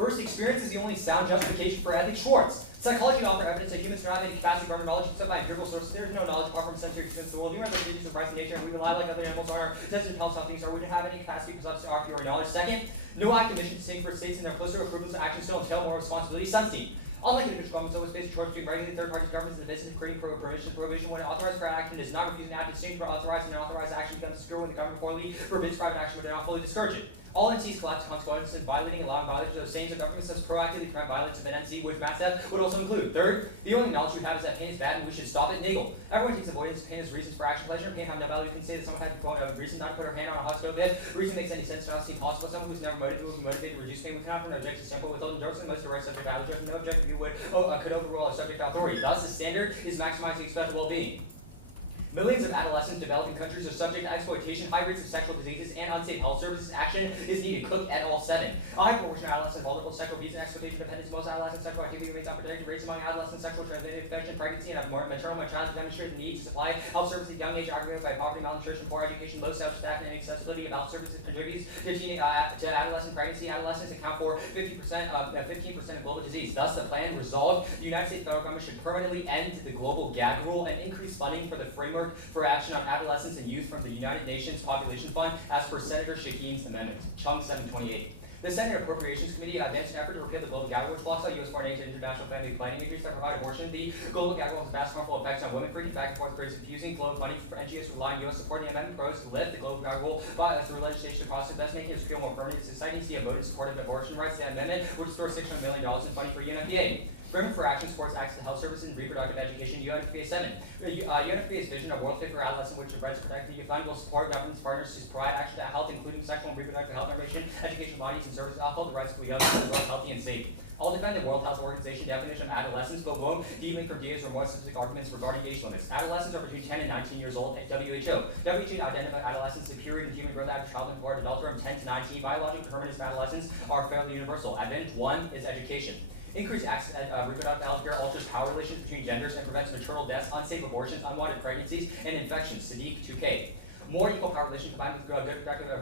First, experience is the only sound justification for ethics. Schwartz. Psychology offers evidence that humans do not have any capacity to garner knowledge except by empirical sources. There is no knowledge apart from sensory experience of the world. Humans are creatures of rights in nature, and we rely like other animals on our senses to tell us how things are. We don't have any capacity to possess our pure knowledge. Second, no act of mission distinct for states and their closer equivalents to action still entail more responsibility. Sunstein. Unlike individual governments, always face a choice between regulating third parties' governments in the business of creating prohibition when an authorized for action does not refuse an act distinct from authorized, and an authorized action becomes secure when the government formally forbids private action but does not fully discourage it. All NCs collapse consequences in violating and allowing violations of same, so governments must proactively prevent violence of an NC, which mass death would also include. Third, the only knowledge we have is that pain is bad and we should stop it. Nagel. Everyone takes avoidance of pain as reasons for action. Pleasure and pain have no value. You can say that someone had a reason not to put her hand on a hospital bed. Reason makes any sense, does not seem possible. Someone who's never motivated to reduce pain, we cannot put an objective sample without endorsing the most direct subject value. No objective view could overrule a subject authority. Thus, the standard is maximizing expected well-being. Millions of adolescents in developing countries are subject to exploitation, high rates of sexual diseases, and unsafe health services. Action is needed. Cook et al. 7. A high proportion of adolescents vulnerable to sexual abuse and exploitation dependence. Most adolescent sexual activity remains unprotected. Rates among adolescent sexual transmitted infection, pregnancy, and maternal mortality demonstrate the need to supply health services at young age aggravated by poverty, malnutrition, poor education, low self-staff, and inaccessibility of health services contributes to adolescent pregnancy. Adolescents account for 15% of global disease. Thus, the plan resolved the United States federal government should permanently end the global gag rule and increase funding for the framework for action on adolescents and youth from the United Nations Population Fund, as per Senator Shakeen's amendment. Chung 728. The Senate Appropriations Committee advanced an effort to repeal the global gag rule, which blocks out U.S. foreign aid to international family planning agreements that provide abortion. The global gag rule has vast harmful effects on women. Freaking back and forth creates a confusing flow of funding for NGOs rely on U.S. support. The amendment proposes to lift the global gag rule through legislation process, thus making its repeal more permanent. Society see a vote in support of abortion rights. The amendment would restore $600 million in funding for UNFPA. Framework for Action supports access to health services and reproductive education. UNFPA 7. UNFPA's vision of World Fit for Adolescents, which is to protect the fund, will support government's partners to provide access to health, including sexual and reproductive health information, education bodies, and services, uphold the rights of the young to grow healthy and safe. All defend the World Health Organization definition of adolescents, but won't delink from DAs or more specific arguments regarding age limits. Adolescents are between 10 and 19 years old at WHO. WHO identified adolescents as a period in human growth after childhood toward adulthood from 10 to 19. Biological determinants of adolescence are fairly universal. Advantage 1 is education. Increased access to reproductive health care alters power relations between genders and prevents maternal deaths, unsafe abortions, unwanted pregnancies, and infections. Sadiq 2K. More equal power relations combined with good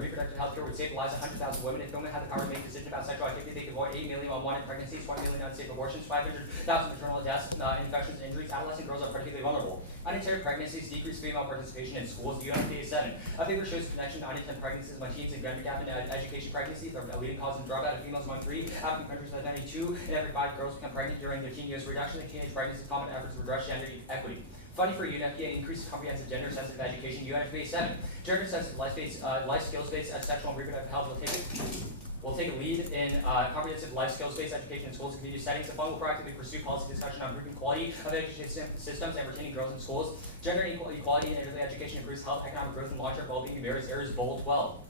reproductive health care would save the lives of 100,000 women. If women had the power to make decisions about sexual activity, they could avoid 8 million unwanted pregnancies, 20 million unsafe abortions, 500,000 maternal deaths, infections, and injuries. Adolescent girls are particularly vulnerable. Unintended pregnancies decrease female participation in schools. UNFPA 7. A paper shows the connection to unintended pregnancies among teens and gender gap in education. Pregnancies are a leading cause of dropout of females among 3 African countries. By 92 in every 5 girls become pregnant during their teen years. Reduction in teenage pregnancy, common efforts to redress gender equity. Funding for UNFPA increases comprehensive gender-sensitive education. UNFPA 7. Gender-sensitive life skills-based sexual and reproductive health will take a lead in comprehensive life skills-based education in schools and community settings. The fund will proactively pursue policy discussion on improving quality of education systems and retaining girls in schools. Gender equality in early education improves health, economic growth, and long-term well-being in various areas. Goal 12.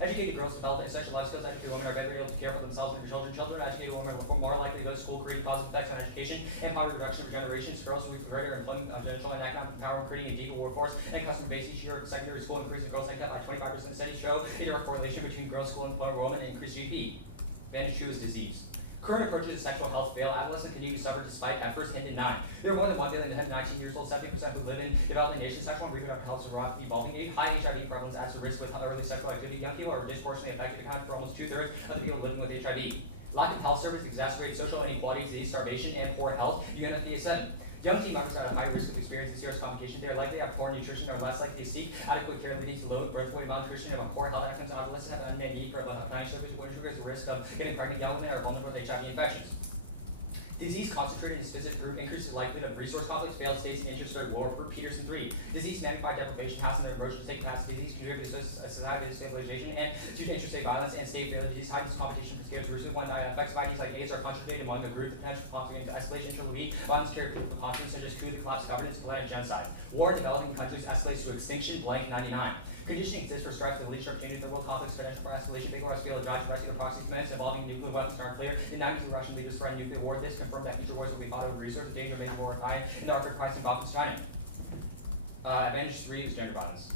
Educated girls develop essential life skills. Educated women are better able to care for themselves and their children. Children educated women are more likely to go to school, creating positive effects on education and poverty reduction for generations. Girls with greater employment potential and economic power, creating a deeper workforce and customer base each year. Secondary school increases girls' income by 25%. Studies show a direct correlation between girls' school enrollment and increased GDP. Advantage 2 is disease. Current approaches to sexual health fail. Adolescents continue to suffer despite efforts and deny. There are more than 1 billion to 19 years old, 70% who live in developing nations. Sexual and reproductive health is rapidly evolving. High HIV prevalence adds to risk with early sexual activity. Young people are disproportionately affected, accounting for almost 2/3 of the people living with HIV. Lack of health service exacerbates social inequality, disease, starvation, and poor health. UNFPA 7. Young teen mothers are at a high risk of experiencing serious complications. They are likely to have poor nutrition and are less likely to seek adequate care, leading to low birth weight, malnutrition, and poor health outcomes. Adolescents have an unmet need for financial services, which triggers the risk of getting pregnant. Young women are vulnerable to HIV infections. Disease concentrated in a specific group increases the likelihood of resource conflicts, failed states, and interest rate war. For Peterson 3. Disease magnified deprivation, hasten their erosion of state capacity. Disease contributes to societal destabilization and to interstate violence and state failure. Disease heightens competition for scarce resources. When effects of IDs like AIDS are concentrated among the group, the potential for conflict into escalation into violence carried political conflicts such as coup, the collapse of governance, and genocide. War in developing countries escalates to extinction. Blank 99. Conditioning exists for strife, the least opportunity for world conflicts, potential for escalation, big wars feel a drive to rescue the proxy commands involving nuclear weapons are unclear. In 92, Russian leaders threatened nuclear war. This confirmed that future wars will be fought over resources. Danger of major war high in the Arctic crisis involving China. Advantage 3 is gender violence.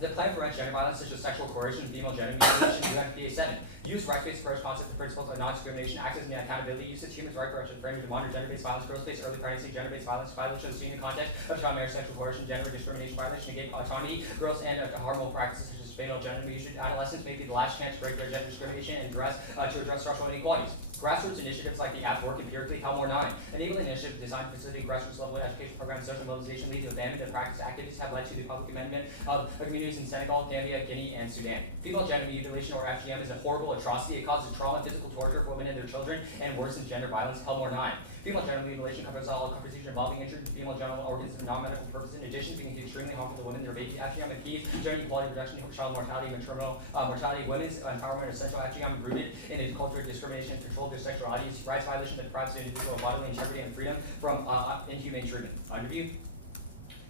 The plan prevents gender violence such as sexual coercion, female gender mutilation. UNFPA 7. Use rights-based approach concepts and principles of non-discrimination, access and accountability. Use of human rights approach framework to monitor gender-based violence, girls face early pregnancy, gender-based violence, violation of the human context of child marriage, sexual coercion, gender discrimination, violation of gay autonomy, girls, and harmful practices such as female gender adolescents may be the last chance to break their gender discrimination and to address structural inequalities. Grassroots initiatives like the At Work empirically Help More 9, enabling initiatives designed to facilitate grassroots level education programs, social mobilization lead to abandonment of practice activities have led to the public amendment of communities in Senegal, Gambia, Guinea, and Sudan. Female gender mutilation, or FGM, is a horrible atrocity. It causes trauma, physical torture for women and their children, and worsens gender violence. Help More 9. Female genital mutilation covers all conversation involving injured female genital organs for non-medical purposes. In addition to being extremely harmful to women, their baby FGM impedes gender equality, reduction of child mortality, maternal mortality. Women's empowerment is essential. FGM rooted in a culture of discrimination and control of their sexuality, rights violation that deprives the individual of bodily integrity and freedom from inhumane treatment. Underview.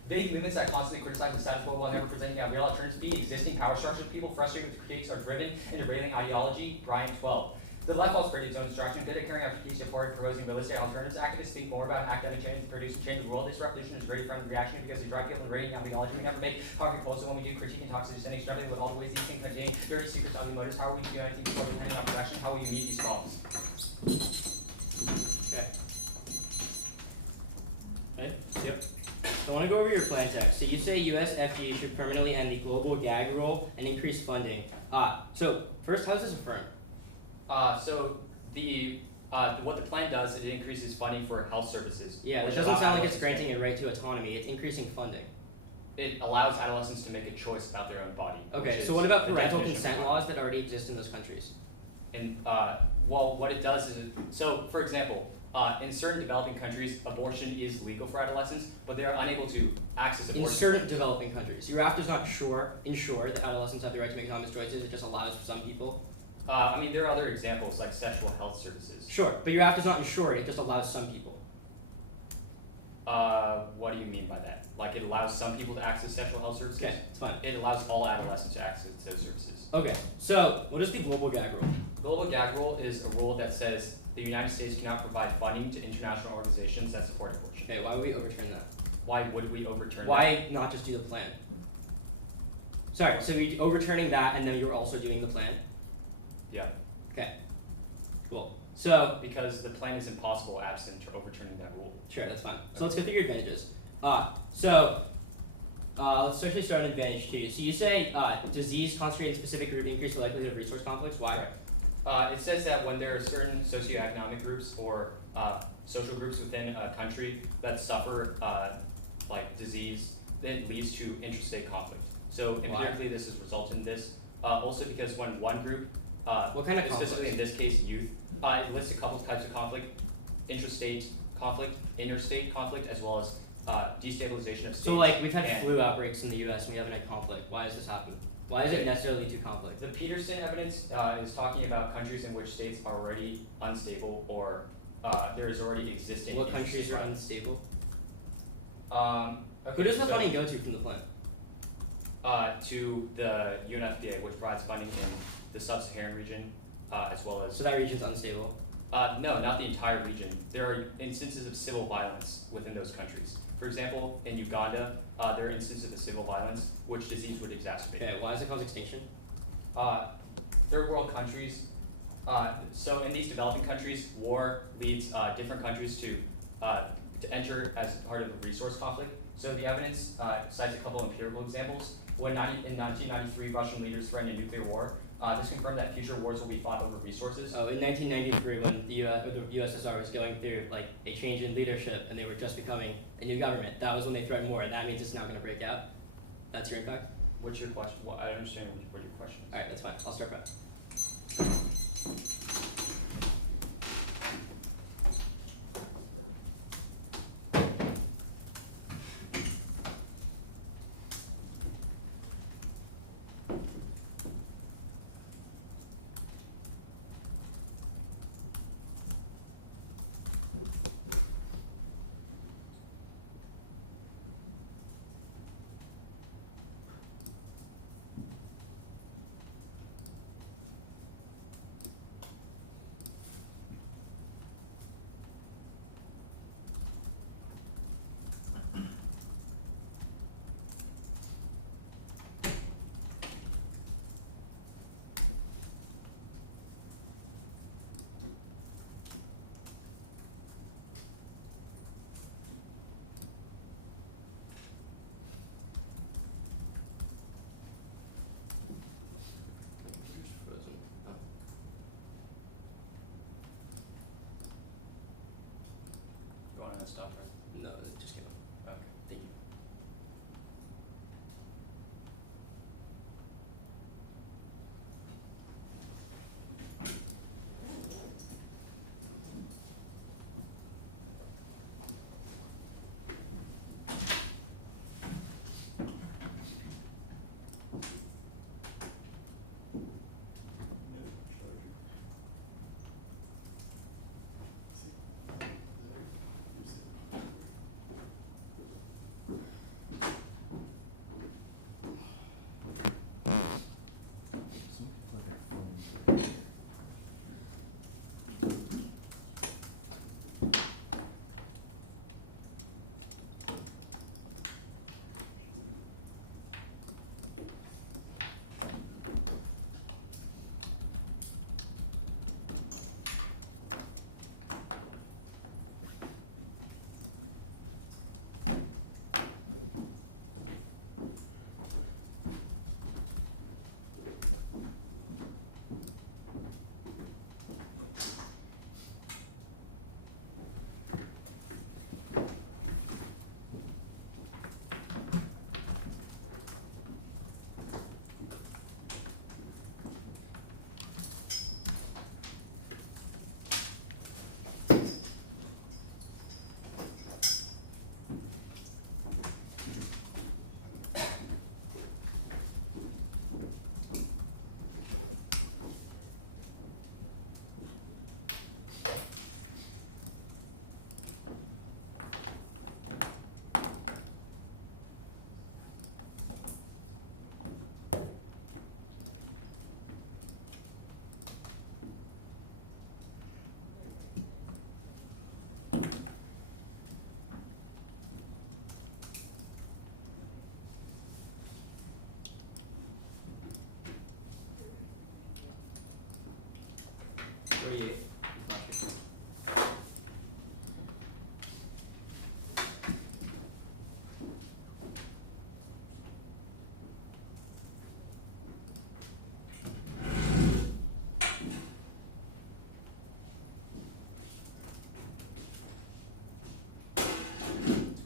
Vague movements that constantly criticize the status quo while never presenting a real alternative to the existing power structures. People frustrated with critiques are driven into railing ideology. Brian 12. The left falls prey to its own destruction, good at carrying out critiques forward, proposing realistic alternatives. Activists think more about academic change to produce and change the world. This revolution is great from reaction because they drive people in railing ideology. We never make concrete proposals when we do critique and toxic descending extremely with all the ways these things contain dirty secrets, ugly motives. How are we to do anything before depending on production? How will you meet these problems? Okay. Right? Yep. So I want to go over your plan text. So you say US FDA should permanently end the global gag rule and increase funding. So first, how is this affirmed? What the plan does is it increases funding for health services. Yeah, it doesn't sound like it's granting a right to autonomy. It's increasing funding. It allows adolescents to make a choice about their own body. Okay, so what about parental consent laws that already exist in those countries? And well, what it does is, for example, in certain developing countries, abortion is legal for adolescents, but they are unable to access abortion. In certain developing countries, your app does not ensure that adolescents have the right to make autonomous choices. It just allows for some people. I mean, there are other examples like sexual health services. Sure, but your app does not ensure it. It just allows some people. What do you mean by that? Like it allows some people to access sexual health services? Okay, it's fine. It allows all adolescents to access those services. Okay, so what is the global gag rule? Global gag rule is a rule that says the United States cannot provide funding to international organizations that support abortion. Okay, why would we overturn that? Why would we overturn that? Why not just do the plan? Sorry, so you're overturning that and then you're also doing the plan? Yeah. Okay, cool. So, because the plan is impossible absent overturning that rule. Sure, that's fine. So let's go through your advantages. Let's actually start on advantage 2. So you say disease concentrated in specific group increase the likelihood of resource conflicts. Why? Right. It says that when there are certain socioeconomic groups or social groups within a country that suffer like disease, it leads to interstate conflict. So empirically, this has resulted in this. Also because when one group, what kind of specifically in this case youth, it lists a couple types of conflict: intrastate conflict, interstate conflict, as well as destabilization of states. So like we've had flu outbreaks in the U.S. and we haven't had conflict. Why does this happen? Why is it necessarily to conflict? The Peterson evidence is talking about countries in which states are already unstable or there is already existing. What countries are unstable? Okay, who does the funding go to from the plan? To the UNFPA, which provides funding in the sub-Saharan region, as well as... So that region's unstable? No, not the entire region. There are instances of civil violence within those countries. For example, in Uganda, there are instances of civil violence, which disease would exacerbate. Okay, why does it cause extinction? Third world countries, so in these developing countries, war leads different countries to enter as part of a resource conflict. So the evidence cites a couple empirical examples. When in 1993, Russian leaders threatened a nuclear war, this confirmed that future wars will be fought over resources. Oh, in 1993, when the USSR was going through like a change in leadership and they were just becoming a new government, that was when they threatened war, and that means it's now going to break out. That's your impact? What's your question? Well, I understand what your question is. All right, that's fine. I'll start back. that stopped, right? No, it just came up. Okay. Thank you.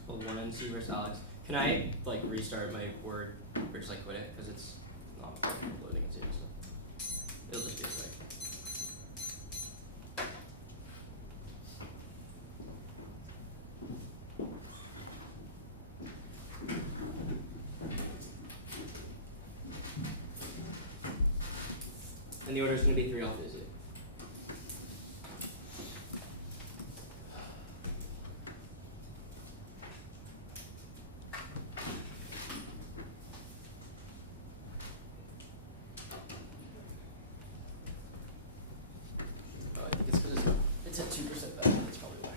Hold 1 NC versus Alex. Can I like restart my Word or just like quit it because it's not loading it soon, so it'll just be a sec. And the order is going to be 3 off visit. Oh, I think it's because it's at 2% back. That's probably why.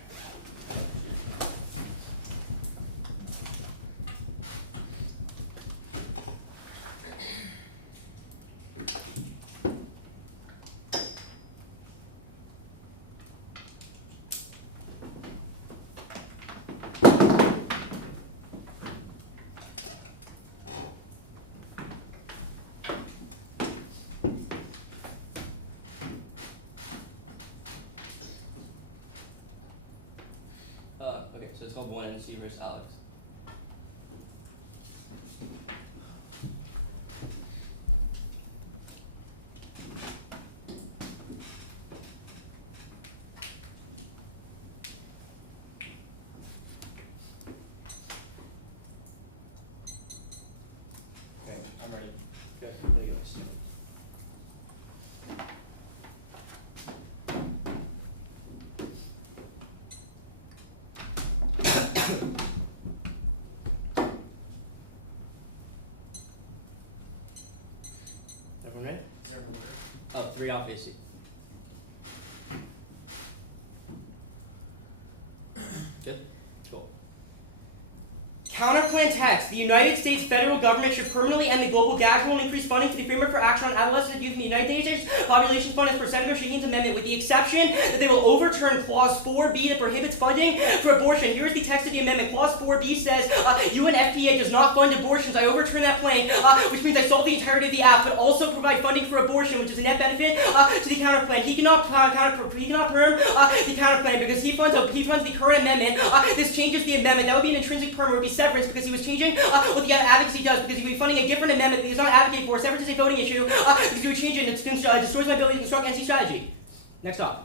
Okay, so it's called 1 NC versus Alex. Okay, I'm ready. Okay, there you go. Everyone ready? Is there an order? Oh, 3 off AC. Good? Cool. Counterplan counterplan text, the United States federal government should permanently end the global gag rule and increase funding to the Framework for Action on Adolescent and Youth in the United Nations Population Fund as per Senator Shaheen's amendment, with the exception that they will overturn Clause 4B that prohibits funding for abortion. Here's the text of the amendment. Clause 4B says, UNFPA does not fund abortions. I overturn that plan, which means I solve the entirety of the act, but also provide funding for abortion, which is a net benefit to the counterplan. He cannot perm the counterplan because he funds the current amendment. This changes the amendment. That would be an intrinsic perm, it would be severance, because he was changing what the advocacy does, because he would be funding a different amendment that he's not advocating for. Severance is a voting issue, because he would change it and it destroys my ability to construct NC strategy. Next up.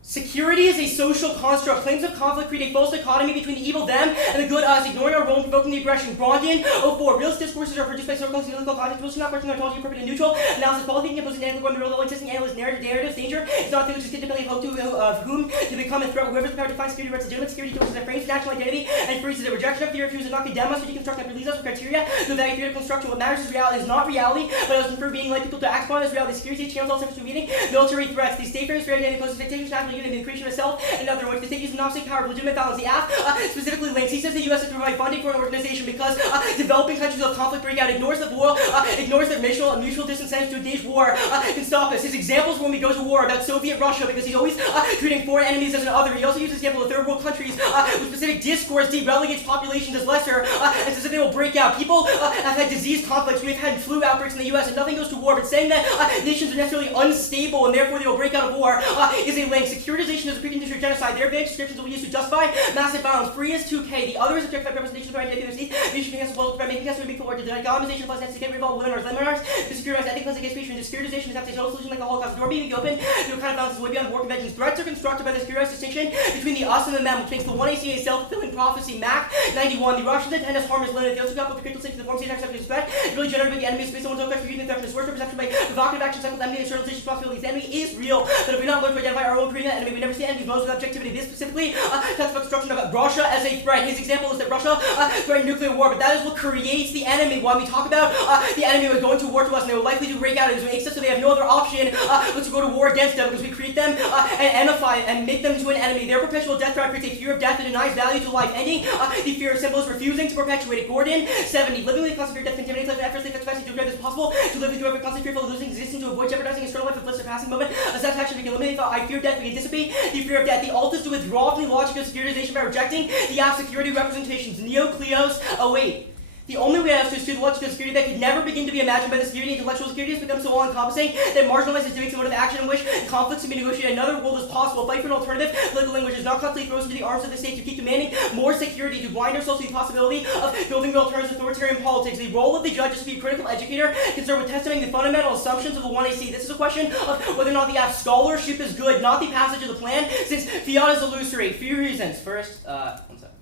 Security is a social construct. Claims of conflict create a false dichotomy between the evil them and the good us, ignoring our role in provoking the aggression. Grondin, 04. Realist discourses are produced by historical and analytical context. Rules do not question ontology, appropriate and neutral. Analysis, quality, and opposing analytical, the real existing analyst narratives, danger. It's not a thing which is independently of whom to become a threat. Whoever the power to define security, rights, legitimate security, tools that frames national identity and freezes it. Rejection of theory refuses not condemn us to deconstruct and release us from criteria to evaluate theoretical construction. What matters is reality, is not reality, but it was for being like people to act upon as reality. Security channels all separate from meeting military threats. These state frames for identity, close expectations, national unity, and the creation of self. In other words, the state uses non-state power of legitimate balance. The app specifically links. He says the U.S. has to provide funding for an organization because developing countries of conflict break out, ignores the war, ignores their mutual disincentives to engage war, can stop us. His examples when we go to war about Soviet Russia, because he's always treating foreign enemies as an other. He also uses the example of third world countries with specific discourse. He relegates populations as lesser and says that they will break out. People have had disease conflicts. We've had flu outbreaks in the U.S. and nothing goes to war, but saying that nations are necessarily unstable and therefore they will break out of war is a link. Securitization is a precondition for genocide. Their vague descriptions will be used to justify massive violence. Free is 2K. The other is objectified representation of their identity. Nation against the world by making us make the word to dichotomization plus to get involved with lemonars. The securities ethics plus against patron. Securitization is a total solution like the Holocaust. The door being open to a kind of balance way beyond war conventions. Threats are constructed by the securitized distinction between the us and the them, which makes the one ACA self-fulfilling prophecy. Mac 91. The Russians intend us harm is limited. They also got the critical state to the form state acceptance respect. It's really generated by the enemy. Space someone's own for using the threat. This worst perception by provocative action, cycle, enemy, and externalization responsibilities. The enemy is real, but if we not learn to identify our own creating enemy, we never see enemies modes with objectivity. This specifically talks about construction of Russia as a threat. His example is that Russia threatened nuclear war, but that is what creates the enemy. When we talk about the enemy was going to war to us and they were likely to break out, it makes us so they have no other option but to go to war against them, because we create them and enify and make them into an enemy. Their perpetual death threat creates a fear of death that denies value to life, ending the fear of symbols, refusing to perpetuate it. Gordon, 70. Living with a constant fear of death contaminates life and efforts to capacity to dread as possible. To live with your constant fearful of losing existence, to avoid jeopardizing external life with bliss or passing moment. A satisfaction we can eliminate thought. I fear death, we can dissipate the fear of death. The alt is to withdraw from the logic of securitization by rejecting the app security representations. Neo-Cleos 08. The only way out is to the logic of security that could never begin to be imagined by the security. Intellectual security has become so all-encompassing that marginalizes debates and mode of action in which conflicts can be negotiated. Another world is possible. Fight for an alternative political language is not constantly thrown into the arms of the state to keep demanding more security, to blind ourselves to the possibility of building real alternative authoritarian politics. The role of the judge is to be a critical educator concerned with testing the fundamental assumptions of the 1AC. This is a question of whether or not the app scholarship is good, not the passage of the plan, since fiat is illusory. Few reasons. First, one second.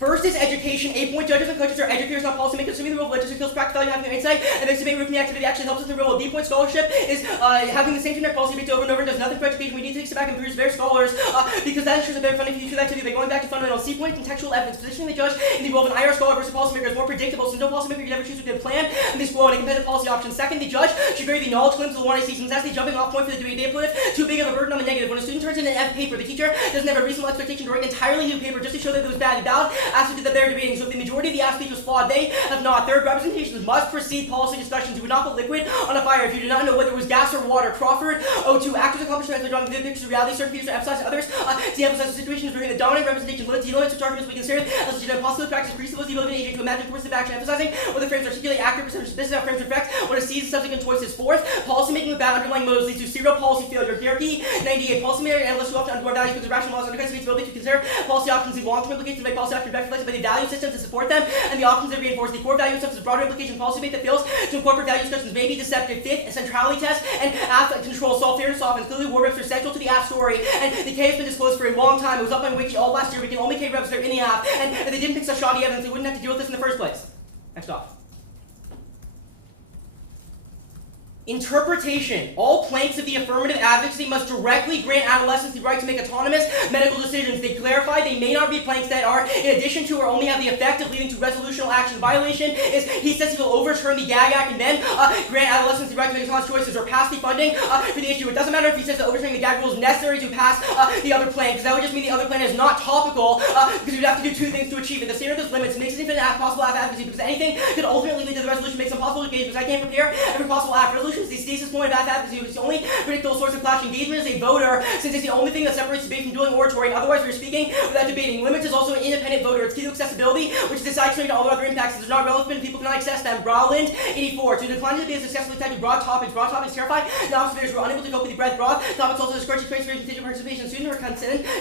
First is education. 8-point judges and coaches are educators, not policymakers. Assuming the role of legislature feels practical value, having their insight, and makes debate routine activity actually helps us in the real world. D-point scholarship is having the same generic policy debates over and over and does nothing for education. We need to take it back and produce better scholars because that ensures a better funding for future activity by going back to fundamental. C-point contextual evidence. Positioning the judge in the role of an IR scholar versus policymaker is more predictable, since no policymaker can ever choose a good plan and this quote a competitive policy option. Second, the judge should grade the knowledge claims of the 1AC, since that's the jumping off point for the debate. They put too big of a burden on the negative. When a student turns in an F paper, the teacher doesn't have a reasonable expectation to write an entirely new paper just to show that it was bad. The ballot aspect that they're debating. So if the majority of the app speech was flawed, they have not. Third, representations must precede policy discussions. You would not put liquid on a fire if you do not know whether it was gas or water. Crawford, 02. Actors accomplish by drawing vivid pictures of reality. Certain features are emphasized, others to emphasize the situations where the dominant representation limits the limits which arguments we consider as legitimate. Possibly practice presupposed the ability of agent to imagine courses of action, emphasizing whether frames articulate accurate perceptions. This is how frames reflect what it sees subsequent choices. Fourth, policy making without underlying motives leads to serial policy failure. Garrity, 98. Policymaker and analysts who often underground values because of rational laws undercuts the ability to consider policy options. The long-term implications make policy options reflected by the value systems to support them, and the options that reinforce the core value systems. A broader implication policy debate that fails to incorporate value discussions may be deceptive. Fifth, a centrality test and app control solve fairness often. Clearly, war reps are central to the app story, and the K has been disclosed for a long time. It was up on Wiki all last year. We can only K reps that are in the app, and if they didn't pick such shoddy evidence, they wouldn't have to deal with this in the first place. Next off. Interpretation. All planks of the affirmative advocacy must directly grant adolescents the right to make autonomous medical decisions. They clarify they may not be planks that are in addition to or only have the effect of leading to resolutional action. The violation is he says he will overturn the Gag Act and then grant adolescents the right to make autonomous choices or pass the funding for the issue. It doesn't matter if he says that overturning the Gag rule is necessary to pass the other plan, because that would just mean the other plan is not topical, because you'd have to do two things to achieve it. The standard of those limits makes it infinite possible act advocacy, because anything could ultimately lead to the resolution makes impossible to engage, because I can't prepare every possible act. Resolution is the stasis point of act advocacy, which is the only predictable source of clash. Engagement as a voter, since it's the only thing that separates debate from dueling oratory, and otherwise we're speaking without debating. Limits is also an independent voter. It's key to accessibility, which is decided to all other impacts. It's not relevant, people cannot access them. Browland, 84. To decline to debate successfully tied to broad topics. Broad topics terrify non-observers were unable to cope with the breadth. Broad topics also discourage experience for contingent participation. Students who are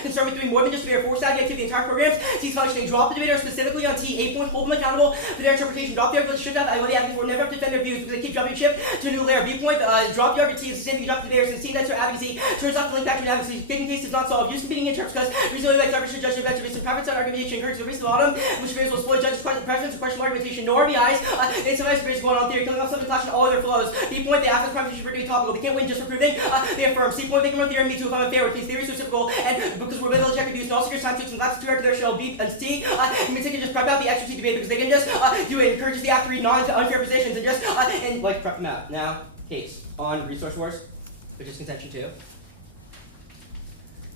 concerned with doing more than just debate or forced out the activity. Entire programs cease functioning. Drop the debater specifically on T. 8 point. Hold them accountable for their interpretation. Drop the argument. Should have the advocates will never have to defend their views because they keep jumping ship to a new layer. B point. Drop the argument. T is the same thing. Drop the debater since T that's their advocacy turns off the link back to advocacy. Taking case is not solved. Use competing interps because reasonably like arbitration judgment eventually based on preference on argumentation encourages the race to the bottom, which will exploit judges' preference or question argumentation. No RBIs. They sometimes based going on theory, killing off something clashing all other flows. B point. They ask the proposition for it to be topical. They can't win just for proving. They affirm. C point. They can run theory and me too if I'm in favor. These theories are reciprocal and because we're able to check abuse and also your time takes some classes to their shell. B and C. You may take and just prep out the extra T debate because they can just do it. Encourages the act to read unfair positions and just and like prep them out. Now, case on resource wars, which is contention 2.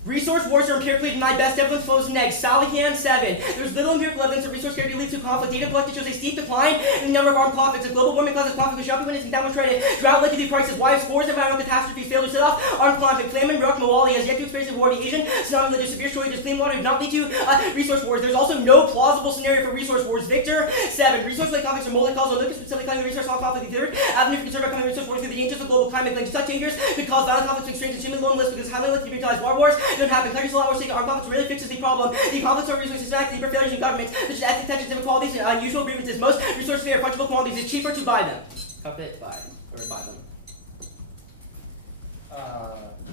Resource wars are empirically denied. Best evidence flows next. Salihan 7. There's little empirical evidence that resource scarcity leads to conflict. Data collected shows a steep decline in the number of armed conflicts. If global warming causes conflict, we shall be witnessing downward trend. Drought led to the crisis. Why have scores of environmental catastrophes failed to set off armed conflict? Famine, Rock, Mawali has yet to experience a war. The Asian tsunami led to severe shortages. Clean water did not lead to resource wars. There's also no plausible scenario for resource wars. Victor 7. Resource-related conflicts are multi-causal. Lucas specifically claiming the resource conflict. The third avenue for concern about coming resource wars through the dangers of global climate change. Such dangers could cause violent conflicts between extremely and extremely lone lists because highly likely to be utilized. War wars don't happen. Countries allow wars to take armed conflicts really fixes the problem. The conflicts over resources facts, deeper failures in governments, such as ethnic tensions, inequalities, and unusual grievances. Most resource fair fungible commodities. It's cheaper to buy them. Cup it, buy, or buy them.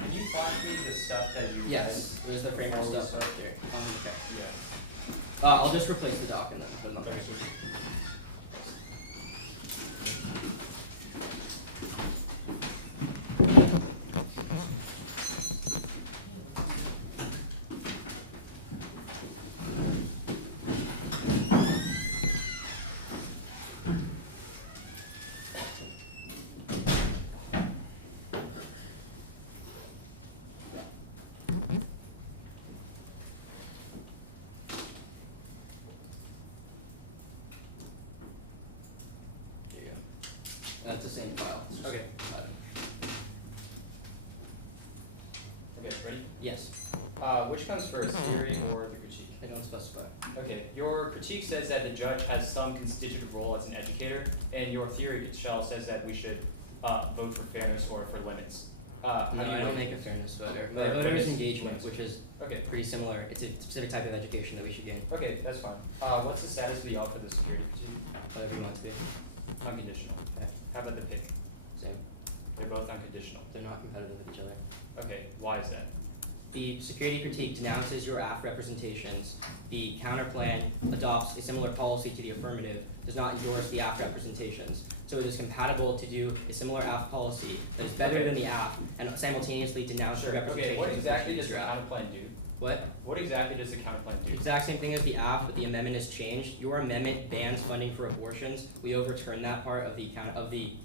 Can you flash me the stuff that you Yes, there's the framework before we stuff start? here. Okay. Yeah. I'll just replace the doc and then put it on the Okay. There you go. That's the same file. It's just Okay. Okay, ready? Yes. Which comes first, theory or the critique? I don't specify. Okay, your critique says that the judge has some constitutive role as an educator, and your theory shell says that we should vote for fairness or for limits. How No, do you I don't vote? make a fairness voter. Or My voter is limits. engagement, Limits. which is Okay, pretty similar. It's a specific type of education that we should gain, okay, that's fine. What's the status of the offer of the security critique? whatever you want it to be. Unconditional. Okay. How about the pick? Same. They're both unconditional. They're not competitive with each other. Okay, why is that? The security critique denounces your AF representations. The counterplan adopts a similar policy to the affirmative, does not endorse the AF representations. So it is compatible to do a similar AF policy that is better Okay. than the AF and simultaneously denounce the Sure. representations. Okay, what of exactly the does the draft. counterplan do? What? What exactly does the counterplan do? Exact same thing as the AF, but the amendment is changed. Your amendment bans funding for abortions. We overturn that part of the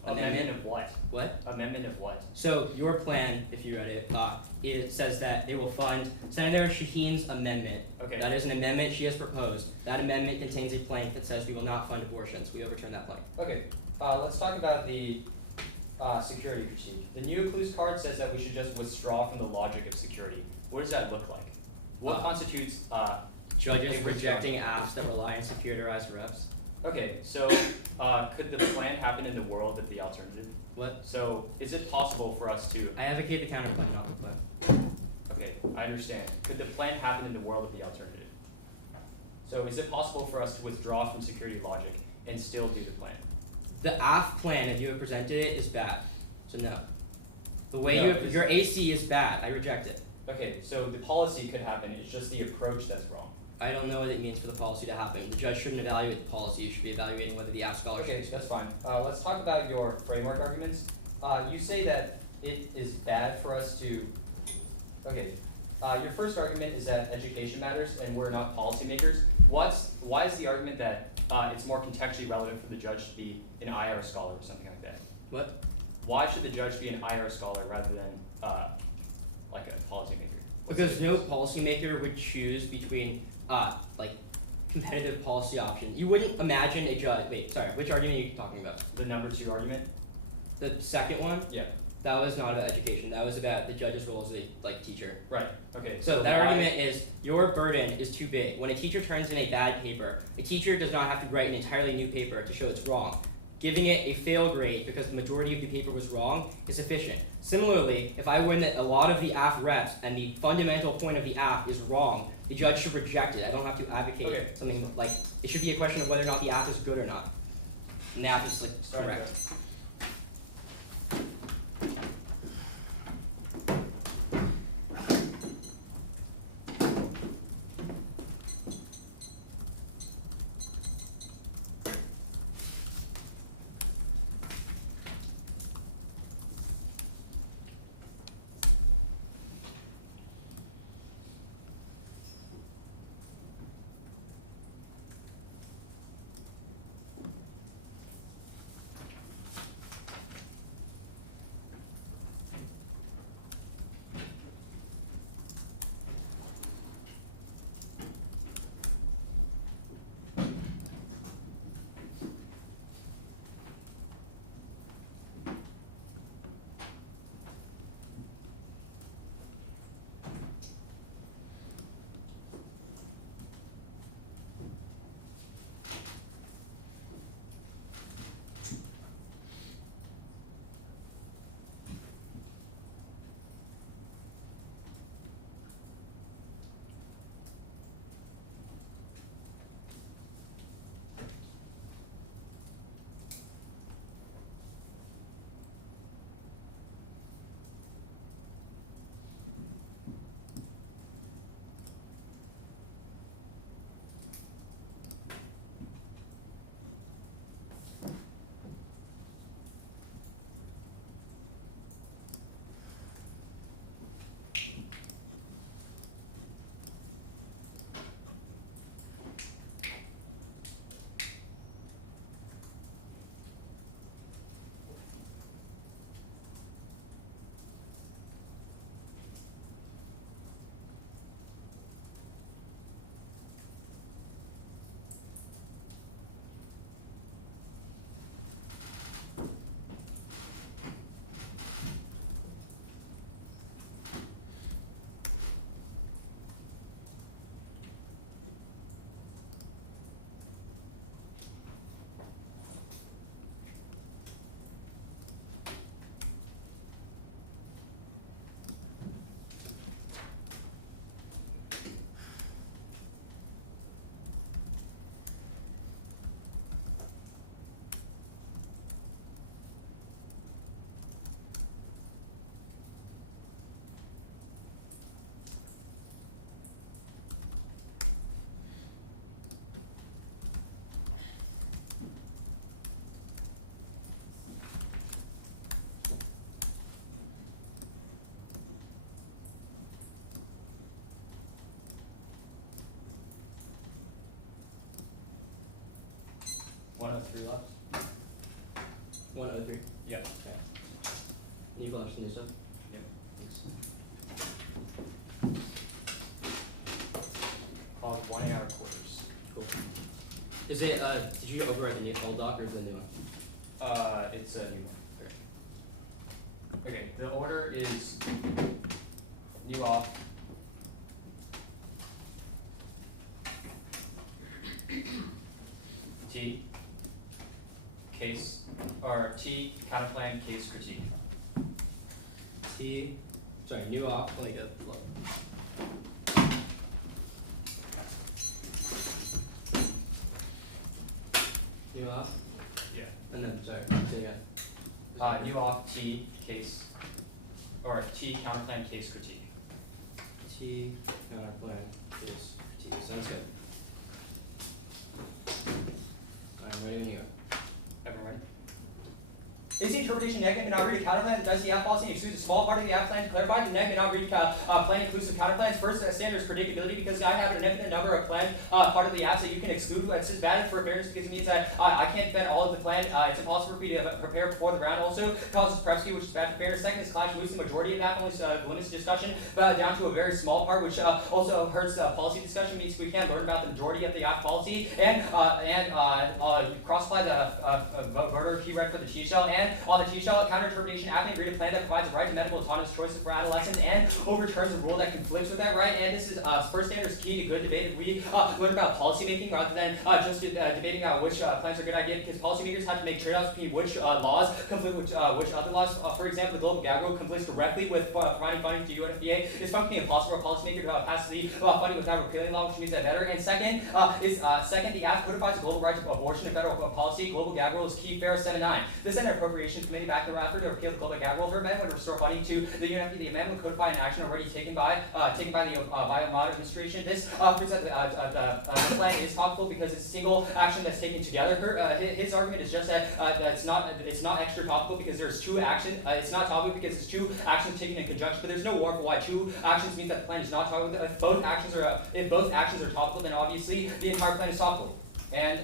Amendment of what? What? Amendment of what? So your plan, if you read it, it says that they will fund Senator Shaheen's amendment. Okay. That is an amendment she has proposed. That amendment contains a plank that says we will not fund abortions. We overturn that plank. Okay, let's talk about the security critique. The new clues card says that we should just withdraw from the logic of security. What does that look like? What constitutes, Judges Hey, which rejecting AFs that rely on securitized reps. okay, so could the plan happen in the world of the alternative? What? So is it possible for us to, I advocate the counterplan, not the plan. okay, I understand. Could the plan happen in the world of the alternative? So is it possible for us to withdraw from security logic and still do the plan? The AF plan, if you have presented it, is bad. So no. The way No, you have, it's- your AC is bad. I reject it. Okay, so the policy could happen, it's just the approach that's wrong. I don't know what it means for the policy to happen. The judge shouldn't evaluate the policy. You should be evaluating whether the AF scholarship Okay, is that's fine. Let's talk about your framework arguments. You say that it is bad for us to, okay, your first argument is that education matters and we're not policymakers. Why is the argument that it's more contextually relevant for the judge to be an IR scholar or something like that? What? Why should the judge be an IR scholar rather than like a policymaker? Because no policymaker would choose between like competitive policy options. You wouldn't imagine a judge. Wait, sorry. Which argument are you talking about? The number 2 argument? The second one? Yeah. That was not about education. That was about the judge's role as a teacher. Right. Okay. So that argument is your burden is too big. When a teacher turns in a bad paper, a teacher does not have to write an entirely new paper to show it's wrong. Giving it a fail grade because the majority of the paper was wrong is sufficient. Similarly, if I win that a lot of the AF reps and the fundamental point of the AF is wrong, the judge should reject it. I don't have to advocate something like it should be a question of whether or not the AF is good or not. And the AF is like correct. One of 3 left? 103. Yeah. Okay. Any questions, new stuff? Yep. Thanks. Called 1 hour quarters. Cool. Is it did you overwrite the old doc or is it the new one? It's a new one. Okay, the order is new off. T, case, or T, counterplan, case critique. T, sorry, new off, let me get look. New off, Yeah. and then, sorry, say again. New off, T, case, or T, counterplan, case critique. T, counterplan, case critique, sounds good. I'm ready when you are. Everyone ready? Is the interpretation neg may not read a counterplan that does the app policy and excludes a small part of the app plan to clarify? The neg may not read plan inclusive counterplans. First standard is predictability because I have an infinite number of plans part of the apps that you can exclude. It's just bad for fairness because it means that I can't defend all of the plan. It's impossible for me to prepare before the round. Also causes prep speed, which is bad for fairness. Second is clash moves the majority of that, only limits discussion down to a very small part, which also hurts policy discussion. Means we can't learn about the majority of the app policy and cross-apply the voter key read for the T-shell and on the T-shell counter-interpretation app may read a plan that provides a right to medical autonomous choices for adolescents and overturns a rule that conflicts with that right. And this is first standard is key to good debate. We learn about policymaking rather than just debating about which plans are a good idea, because policymakers have to make trade-offs between which laws conflict with which other laws. For example, the global gag rule conflicts directly with providing funding to UNFPA. It's functionally impossible for a policymaker to pass the funding without repealing law, which means that better. And second the act codifies a global right to abortion in federal policy. Global gag rule is key. Fair 7-9. The Senate Appropriations Committee back in the effort to repeal the global gag rule for amendment would restore funding to the UNFPA. The amendment would codify an action already taken by the Obama administration. This proves that the plan is topical because it's a single action that's taken together. His argument is just that it's not extra topical because there's two actions. It's not topical because it's two actions taken in conjunction. But there's no warrant for why two actions means that the plan is not topical. If both actions are topical, then obviously the entire plan is topical. And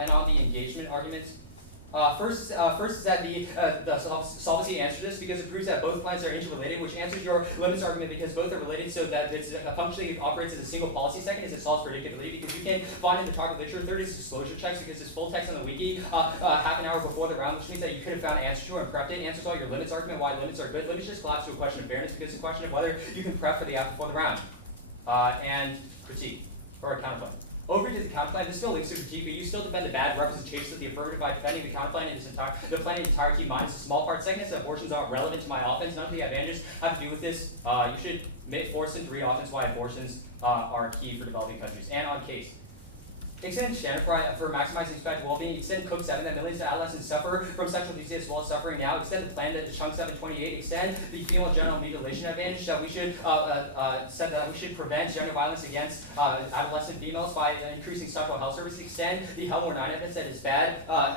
and on the engagement arguments. First is that the solvency answer to this because it proves that both plans are interrelated, which answers your limits argument because both are related, so that it's functionally operates as a single policy. Second is it solves predictability because you can find in the target literature. Third is disclosure checks because it's full text on the wiki half an hour before the round, which means that you could have found an answer to and prepped it. Answers all your limits argument, why limits are good. Limits just collapse to a question of fairness because it's a question of whether you can prep for the app before the round. And critique or a counterplan. Over to the counterplan, this still links to critique, but you still defend the bad representation of the affirmative by defending the counterplan in the plan in entirety minus a small part. Second is that abortions aren't relevant to my offense. None of the advantages have to do with this. You should force them to read offense why abortions are key for developing countries. And on case. Extend standard for maximizing expected well-being. Extend Cook 7 that millions of adolescents suffer from sexual disease as well as suffering now. Extend the plan that Chunk 728. Extend the female genital mutilation advantage that we should prevent gender violence against adolescent females by increasing sexual health services. Extend the Helmore 9 evidence that is bad.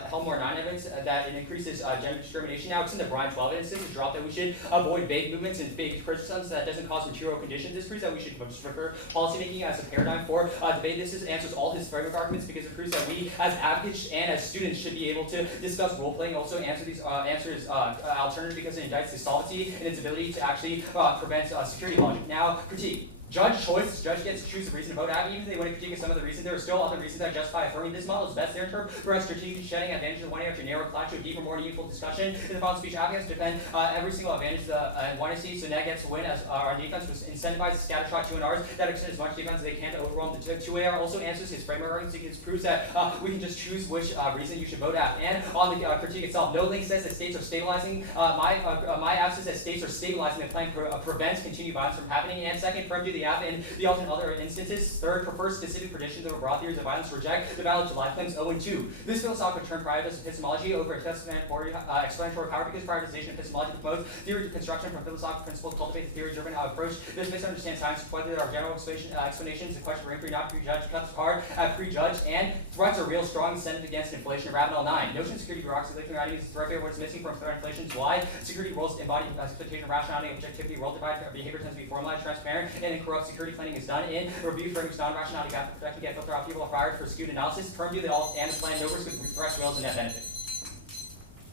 Helmore 9 evidence that it increases gender discrimination. Now extend the Brian 12 evidence is drop that we should avoid vague movements and vague criticisms that doesn't cause material conditions. This proves that we should prefer policymaking as a paradigm for debate. This answers all his framework arguments because it proves that we as advocates and as students should be able to discuss role playing. Also answer these answers alternative because it indicts the solvency and its ability to actually prevent security logic. Now critique. Judge choice. Judge gets to choose a reason to vote out. Even if they want to critique some of the reasons, there are still other reasons that justify affirming this model is best their term for strategic shedding advantage of one after narrow clash to a deeper, more meaningful discussion. In the final speech, applicants defend every single advantage and one see, so NAG gets to win as our defense was incentivized scattershot 2 and R's that extend as much defense as they can to overwhelm the 2AR. Also answers his framework arguments because it proves that we can just choose which reason you should vote out. And on the critique itself, no link says that states are stabilizing. My app says that states are stabilizing the plan prevents continued violence from happening. And second, firm to the app in the alternate other instances. Third, prefers specific predictions over broad theories of violence. Reject the valid July claims 0 and 2. This philosophical term prioritizes epistemology over explanatory power because prioritization of epistemology promotes theory construction from philosophical principles, cultivates the theory-driven approach. This misunderstands science, whether there are general explanations, the question of inquiry, not prejudge, cuts hard at prejudge, and threats are real, strong, incentive against inflation. Rabbit 9. Notion of security bureaucracy, lifting writing is a threat of what's missing from threat inflation. Why? Security roles embody expectation, rationality, objectivity, role-divided behavior tends to be formalized, transparent, and incorrupt. Security planning is done in review frameworks, non-rationality, gap protecting, get filter out people are fired for skewed analysis. Term view the alt and the plan, no risk of threats, wills, and net benefit.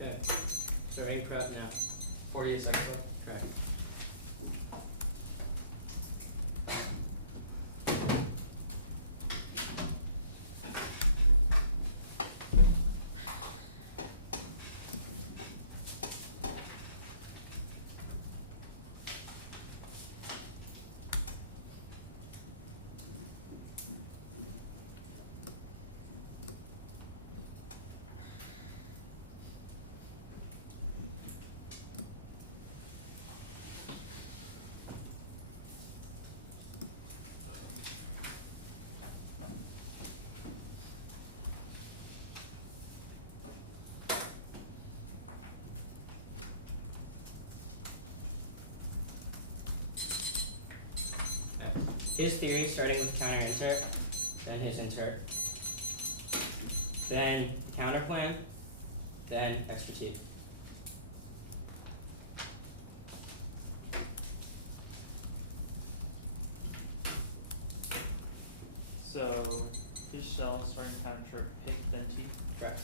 Okay. Starting prep now. 48 seconds left. Correct. His theory, starting with counter insert, then his insert. then the counterplan, then X critique. So his shell starting counter pick then T. Correct.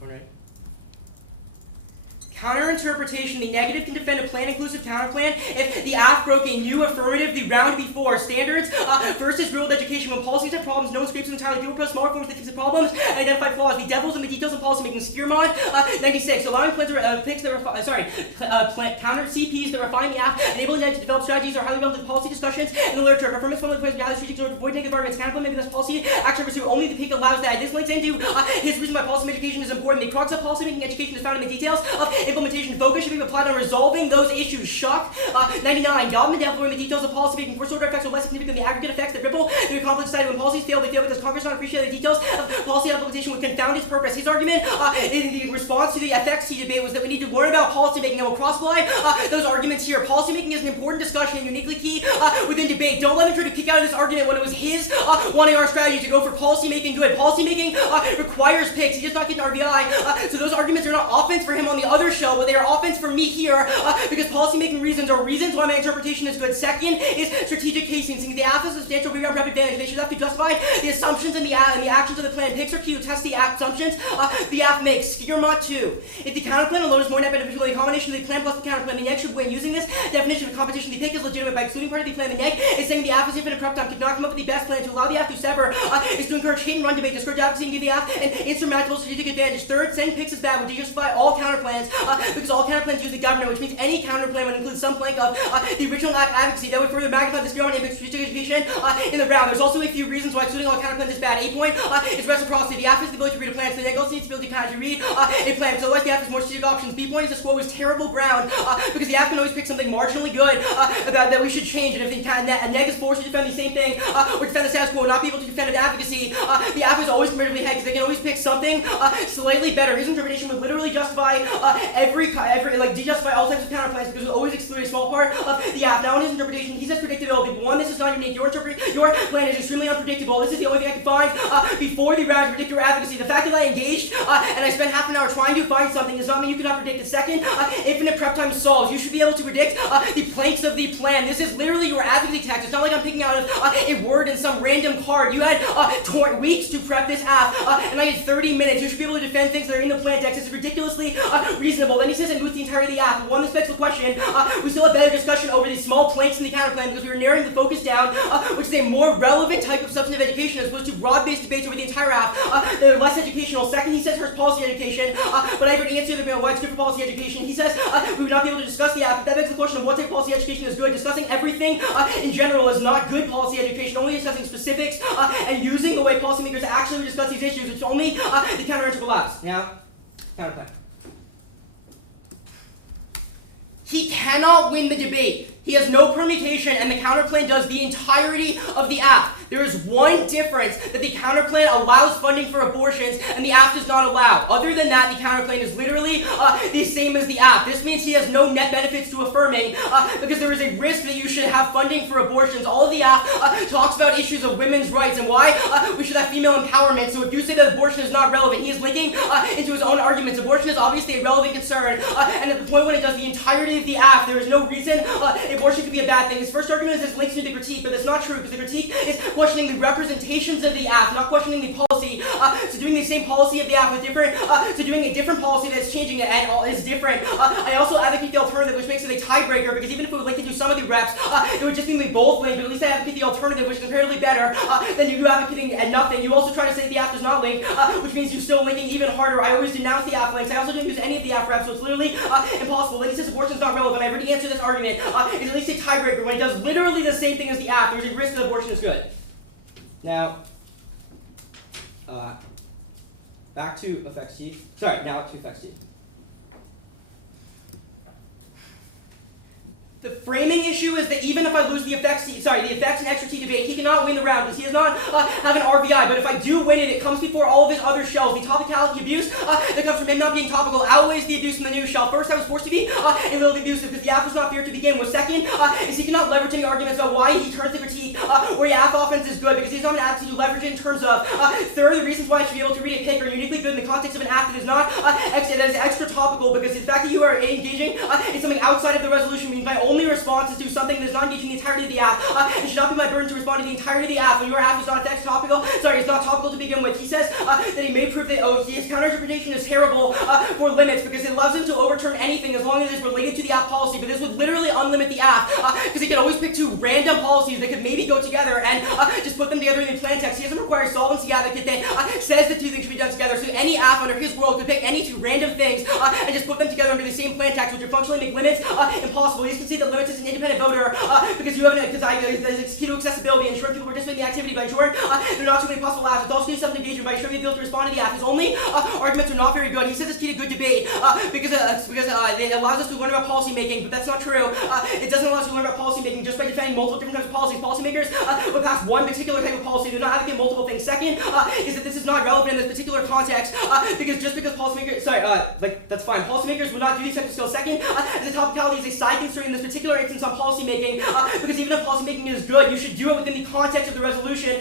Right. Counterinterpretation, the negative can defend a plan-inclusive counterplan if the AF broke a new affirmative the round before. Standards, first is real education. When policies have problems, no one scrapes them entirely. People press smaller forms that fix the problems and identify flaws. The devil's in the details of policy making. Skiermont, 96. Allowing plans picks that counter CPs that refine the AF, enabling them to develop strategies are highly relevant to policy discussions in the literature. Performance formally plans gather strategies to avoid negative arguments. Counterplan maybe this policy action pursue. Only the pick allows that. This links into his reason why policy education is important. The crux of policy making education is found in the details of implementation. Focus should be applied on resolving those issues. Shock, 99. Government developing the details of policy making. First order effects are less significant than the aggregate effects that ripple through a complex society. When policies fail, they fail because Congress does not appreciate the details of policy implementation would confound its purpose. His argument in the response to the FXT debate was that we need to learn about policy making and we'll cross-apply those arguments here. Policy making is an important discussion and uniquely key within debate. Don't let him try to kick out of this argument when it was his one AR strategy to go for policy making good. Policy making requires picks. He does not get an RBI. So those arguments are not offense for him on the other show, but they are offense for me here because policy-making reasons are reasons why my interpretation is good. Second is strategic casing. Since the AF has a substantial rebound prep advantage, they should have to justify the assumptions and the actions of the plan. Picks are key to test the assumptions the AF makes. Skiermont 2. If the counterplan alone is more net beneficial than the combination of the plan plus the counterplan, the neg should win. Using this definition of competition, the pick is legitimate by excluding part of the plan. The neg is saying the AF is infinite prep time could not come up with the best plan to allow the AF to sever is to encourage hate and run debate, discourage advocacy and give the AF an insurmountable strategic advantage. Third, saying picks is bad would justify all counterplans because all counterplans use the governor, which means any counterplan would include some plank of the original advocacy that would further magnify the Skiermont impact strategic education in the round. There's also a few reasons why excluding all counterplans is bad. A point is reciprocity. The AF has the ability to read a plan, so the neg also needs the ability to kind of read a plan. So otherwise the AF has more strategic options. B point is this quote is terrible ground because the AF can always pick something marginally good that we should change. And if the neg is forced to defend the same thing or defend the status quo, not be able to defend advocacy, the AF is always comparatively ahead because they can always pick something slightly better. His interpretation would literally justify justify all types of counterplans because it will always exclude a small part of the AF. Now in his interpretation, he says predictability. But one, this is not unique. Your plan is extremely unpredictable. This is the only thing I can find before the round to predict your advocacy. The fact that I engaged and I spent half an hour trying to find something does not mean you cannot predict. The second, infinite prep time solves. You should be able to predict the planks of the plan. This is literally your advocacy text. It's not like I'm picking out a word in some random card. You had weeks to prep this AF, and I had 30 minutes. You should be able to defend things that are in the plan text. It's ridiculously reasonable. Then he says it moves the entirety of the AF. One, this begs the question, we still have better discussion over these small planks in the counterplan because we were narrowing the focus down, which is a more relevant type of substantive education as opposed to broad-based debates over the entire AF. They're less educational. Second, he says first policy education, but I already answered why it's good for policy education. He says we would not be able to discuss the AF. That begs the question of what type of policy education is good. Discussing everything in general is not good policy education. Only discussing specifics and using the way policymakers actually discuss these issues, which only the counterintuitive allows. Now, counterplan. He cannot win the debate. He has no permutation, and the counterplan does the entirety of the AF. There is one difference, that the counterplan allows funding for abortions, and the AF does not allow. Other than that, the counterplan is literally the same as the AF. This means he has no net benefits to affirming, because there is a risk that you should have funding for abortions. All of the AF talks about issues of women's rights and why we should have female empowerment. So if you say that abortion is not relevant, he is linking into his own arguments. Abortion is obviously a relevant concern, and at the point when it does the entirety of the AF, there is no reason abortion could be a bad thing. His first argument is this links to the critique, but that's not true because the critique is questioning the representations of the AF, not questioning the policy. So doing the same policy of the AF with different, so doing a different policy that's changing it and all is different. I also advocate the alternative, which makes it a tiebreaker because even if it would link into some of the reps, it would just mean we both link. But at least I advocate the alternative, which is comparatively better than you advocating at nothing. You also try to say the AF does not link, which means you're still linking even harder. I always denounce the AF links. I also don't use any of the AF reps, so it's literally impossible. Then he says abortion is not relevant. I already answered this argument. It's at least a tiebreaker when it does literally the same thing as the AF. There's a risk that abortion is good. Now, back to effects T. Sorry, now to effects T. The framing issue is that even if I lose the effects and extra T debate, he cannot win the round because he does not have an RVI. But if I do win it, it comes before all of his other shells. The topicality abuse that comes from him not being topical outweighs the abuse from the new shell. First, I was forced to be a little abusive because the app was not fair to begin with. Second, is he cannot leverage any arguments about why he turns the critique where the app offense is good because he's not an app to leverage it in terms of. Third, the reasons why I should be able to read a pick are uniquely good in the context of an app that is not that is extra topical because the fact that you are engaging in something outside of the resolution means my only response is to something that is not engaging the entirety of the app. It should not be my burden to respond to the entirety of the app when your app is not topical. Sorry, it's not topical to begin with. He says that he may prove that his counterinterpretation is terrible for limits because it allows him to overturn anything as long as it is related to the app policy. But this would literally unlimit the app because he could always pick two random policies that could maybe go together and just put them together in the plan text. He doesn't require a solvency advocate that says the two things should be done together. So any app under his world could pick any two random things and just put them together under the same plan text, which would functionally make limits impossible. You can see that limits is an independent voter because you have it's key to accessibility and ensuring people participate in the activity by ensuring there are not too many possible apps. It's also key to self-engagement by ensuring the ability to respond to the app. His only arguments are not very good. He says it's key to good debate because it allows us to learn about policy making, but that's not true. It doesn't allow us to learn about policy making just by defending multiple different types of policies. Policymakers would pass one particular type of policy. They're not advocating multiple things. Second is that this is not relevant in this particular context because just because policymakers, that's fine. Policymakers would not do these types of skills. Second, is the topicality is a side concern in this particular instance on policy making because even if policy making is good, you should do it within the context of the resolution,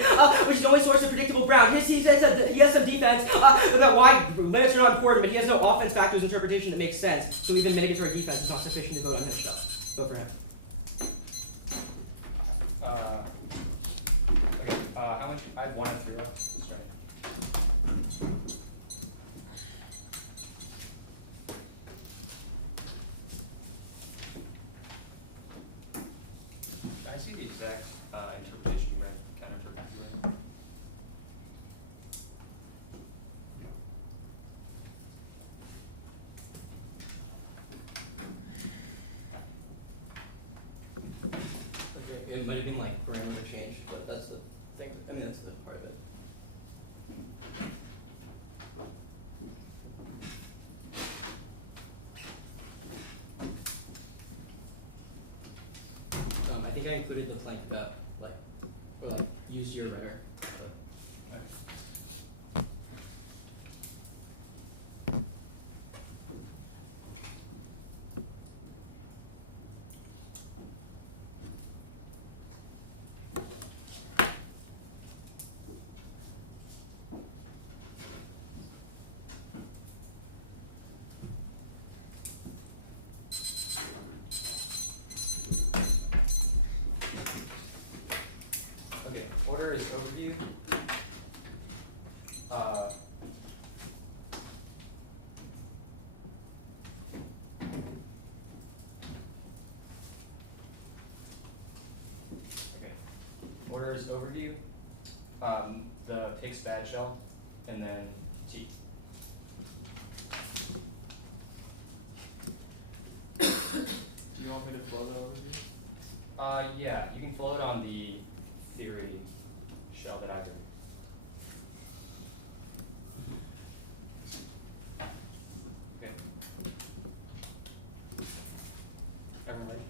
which is the only source of predictable ground. He says that he has some defense about why limits are not important, but he has no offense back to his interpretation that makes sense. So even mitigatory defense is not sufficient to vote on his stuff. Vote for him. Okay. How much? I have 1 and 3 left. Let's try it. I see the exact interpretation you read, counter-interpretation you read. Okay, it might have been like parameter change, but that's the thing. I mean, that's the part of it. I think I included the plank about use your rhetoric. Okay, order is overview. Okay, order is overview. The pig's bad shell, and then T. Do you want me to flow the overview? Yeah, you can float on the theory shell that I did. Okay. Everyone ready?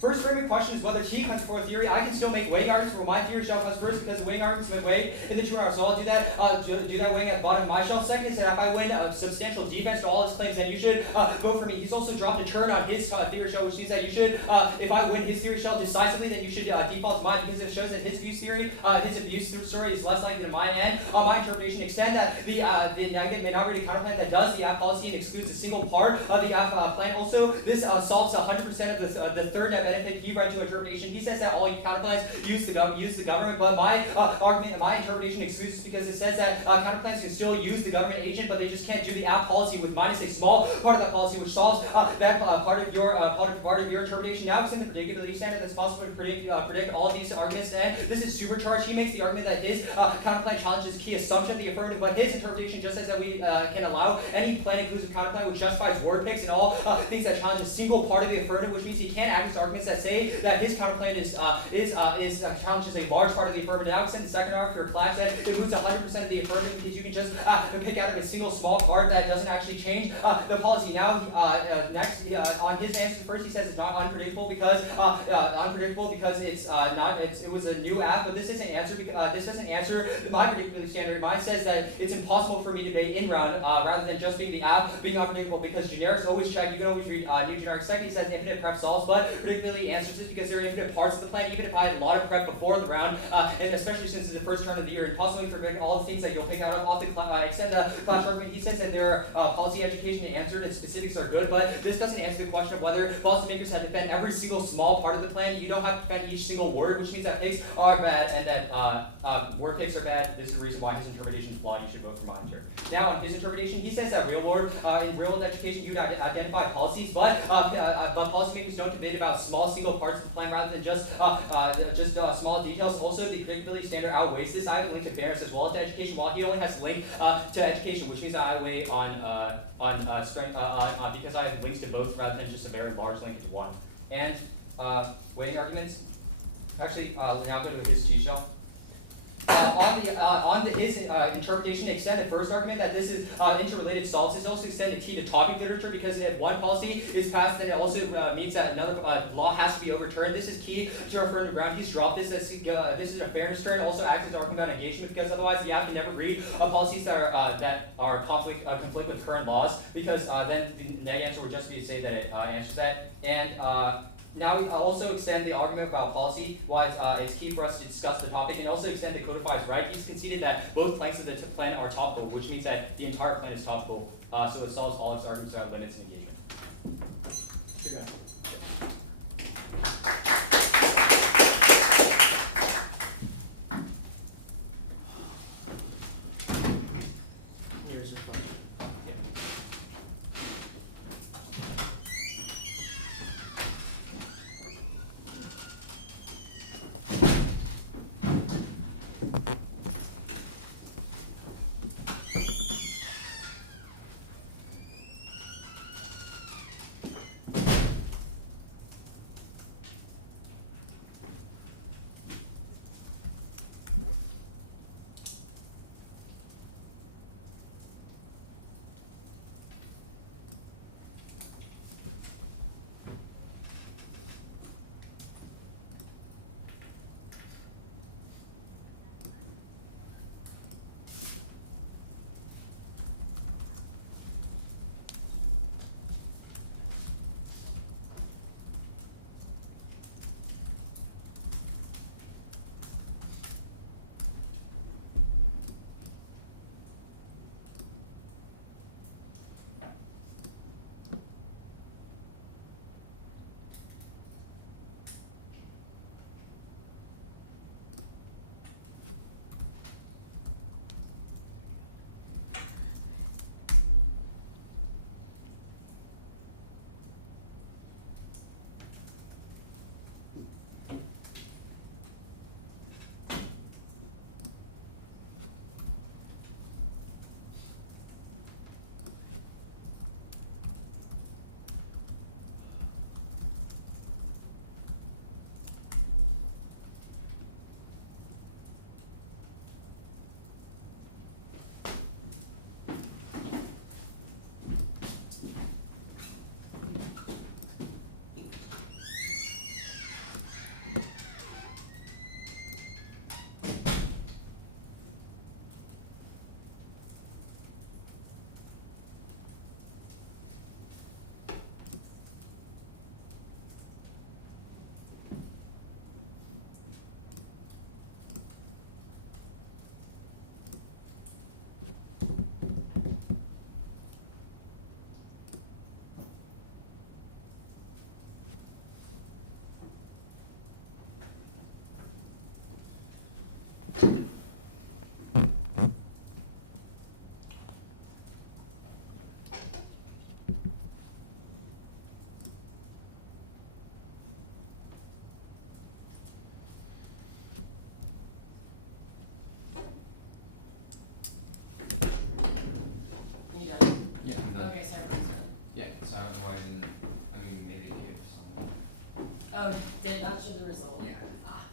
First framing question is whether T comes before theory. I can still make weighing arguments for my theory shell comes first because the weighing arguments have been weighed in the 2 hours. So I'll do that weighing at the bottom of my shell. Second is that if I win a substantial defense to all his claims, then you should vote for me. He's also dropped a turn on his theory shell, which means that you should, if I win his theory shell decisively, then you should default to mine because it shows that his abuse theory, his abuse story is less likely than mine. And my interpretation extend that the negative may not read a counterplan that does the app policy and excludes a single part of the app plan. Also, this solves 100% of the third net benefit he read to interpretation. He says that all counterplans use the government, but my argument and my interpretation excludes this because it says that counterplans can still use the government agent, but they just can't do the app policy with minus a small part of that policy, which solves that part of your interpretation. Now it's in the predictability standard that's possible to predict all of these arguments, and this is supercharged. He makes the argument that his counterplan challenges key assumption of the affirmative, but his interpretation just says that we can allow any plan inclusive counterplan which justifies word picks and all things that challenge a single part of the affirmative, which means he can't act his argument arguments that say that his counterplan challenges a large part of the affirmative. Now extend the second argument for your class that it moves 100% of the affirmative because you can just pick out of a single small part that doesn't actually change the policy. Now, next on his answer, first he says it's not unpredictable because it was a new app, but this doesn't answer my predictability standard. Mine says that it's impossible for me to be in round rather than just being the app being unpredictable because generics always check. You can always read new generics. Second, he says infinite prep solves, but predictability answers this because there are infinite parts of the plan. Even if I had a lot of prep before the round, and especially since it's the first turn of the year, impossible to predict all the things that you'll pick out off the extend the class argument. He says that there are policy education to answer and specifics are good, but this doesn't answer the question of whether policymakers have to defend every single small part of the plan. You don't have to defend each single word, which means that picks are bad and that word picks are bad. This is the reason why his interpretation is flawed. You should vote for mine here. Now, on his interpretation, he says that in real world education, you'd identify policies, but policymakers don't debate about small single parts of the plan rather than just small details. Also, the predictability standard outweighs this. I have a link to fairness as well as to education, while he only has a link to education, which means that I weigh on strength because I have links to both rather than just a very large link into one. And weighting arguments. Actually, now go to his G-shell. His interpretation, extend the first argument that this is interrelated solves. This also extend the key to topic literature because if one policy is passed, then it also means that another law has to be overturned. This is key to our affirmative ground. He's dropped this as this is a fairness turn. Also acts as argument about engagement because otherwise the app can never read policies that are conflict with current laws because then the answer would just be to say that it answers that. And now we also extend the argument about policy, why it's key for us to discuss the topic, and also extend the codifies right. He's conceded that both planks of the plan are topical, which means that the entire plan is topical, so it solves all its arguments about limits and engagement. Sure, go ahead. Here's your question. Oh, did not show the result. Yeah. Ah.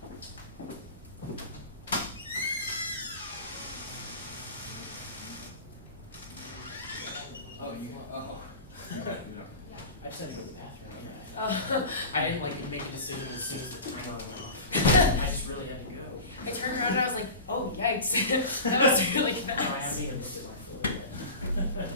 Oh, you want, oh. I just had to go to the bathroom. I didn't like make a decision as soon as the timer went off. I just really had to go. I turned around and I was like, oh, yikes. That was really fast. No, I haven't even looked at my phone yet.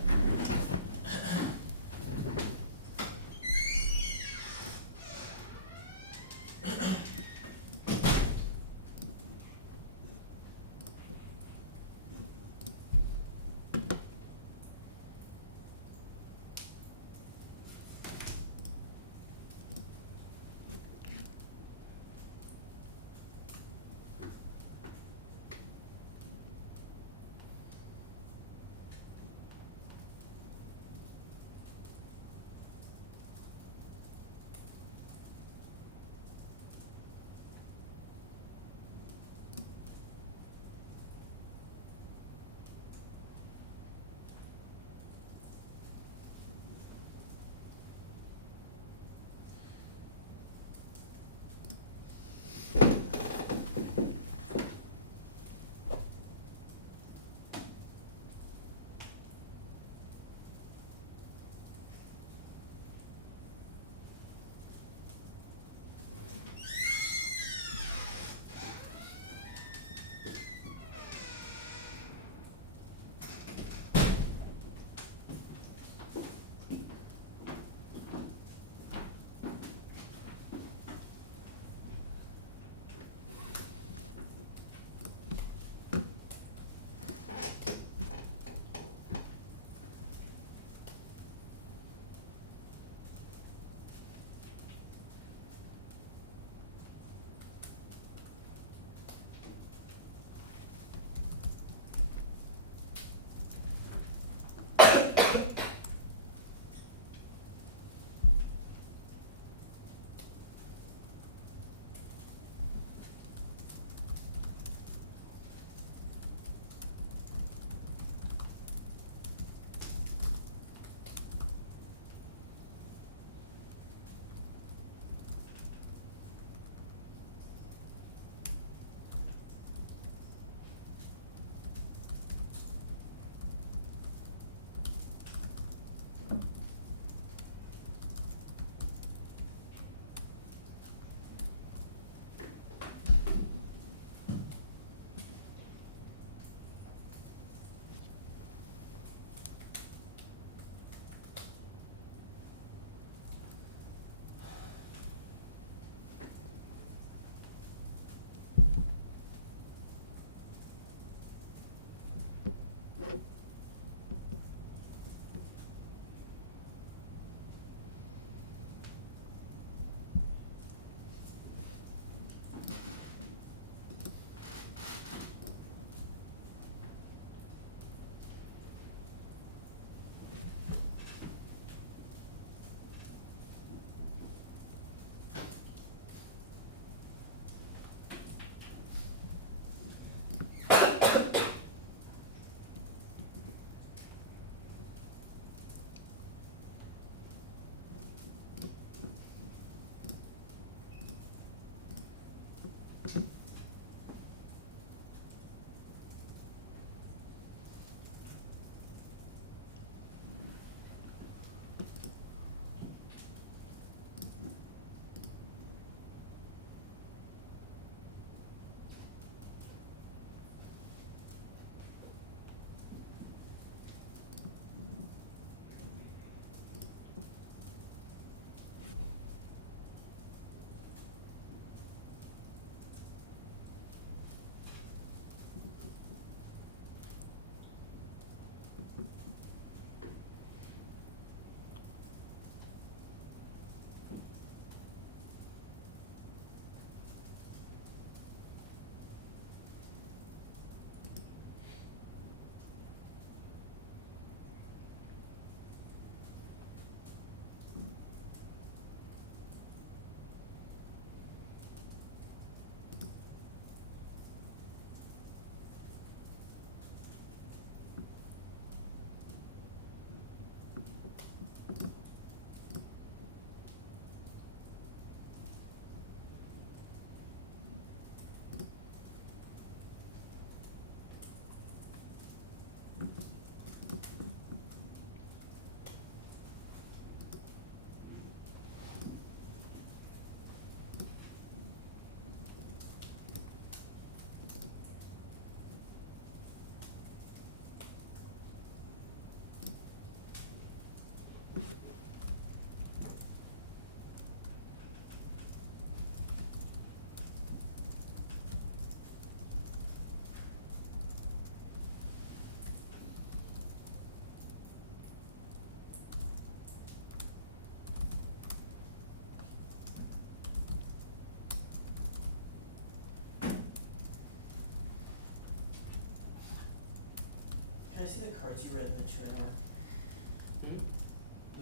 see the cards you read in the chat?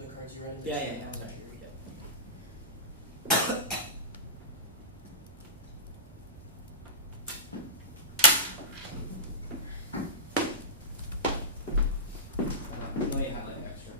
The cards you read in the Yeah, chat? yeah, yeah. I was actually read it. No, you have like extra.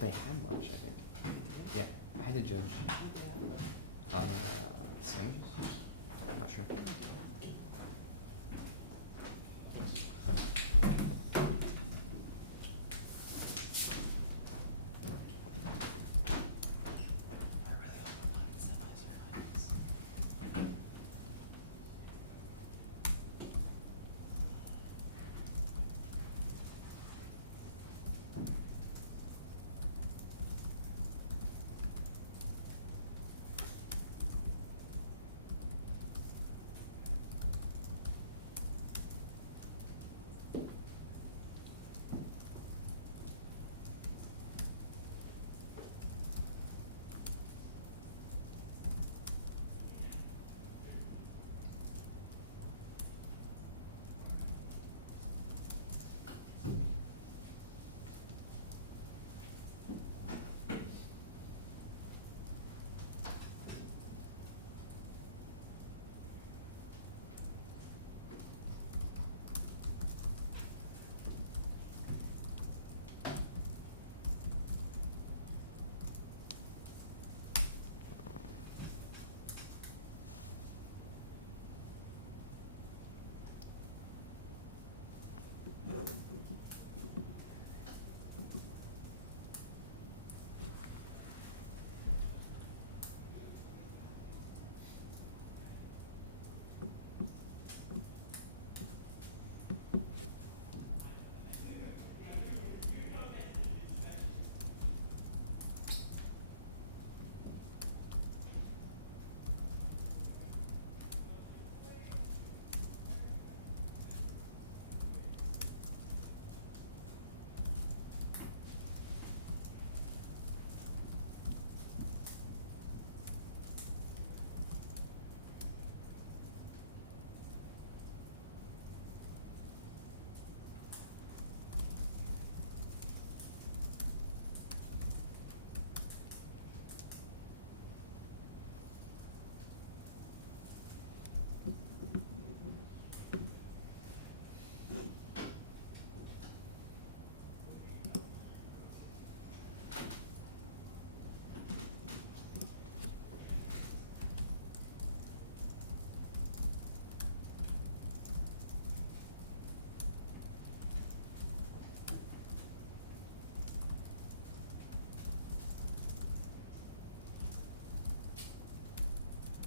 They had lunch, I think. Yeah, I had to judge. Sandwiches? Not sure.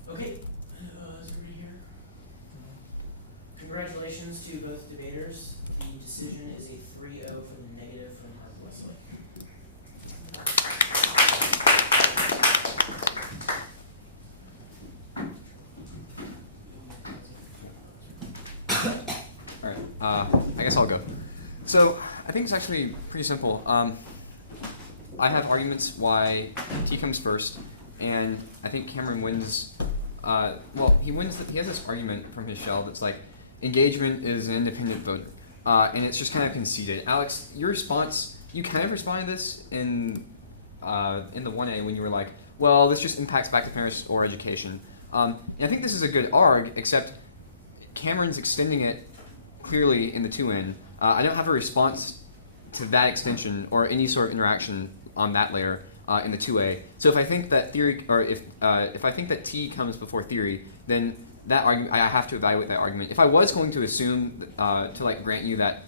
Okay, is everybody here? Congratulations to both debaters. The decision is a 3-0 for the negative from Harvard Westlake. Alright, I guess I'll go. So, I think it's actually pretty simple. I have arguments why T comes first, and I think Cameron wins. Well, he wins. He has this argument from his shell that's like, engagement is an independent voter, and it's just kind of conceded. Alex, your response, you kind of responded to this in the 1A when you were like, well, this just impacts back to parents or education. And I think this is a good arg, except Cameron's extending it clearly in the 2N. I don't have a response to that extension or any sort of interaction on that layer in the 2A. So if I think that theory, or if I think that T comes before theory, then that argument, I have to evaluate that argument. If I was going to assume to like grant you that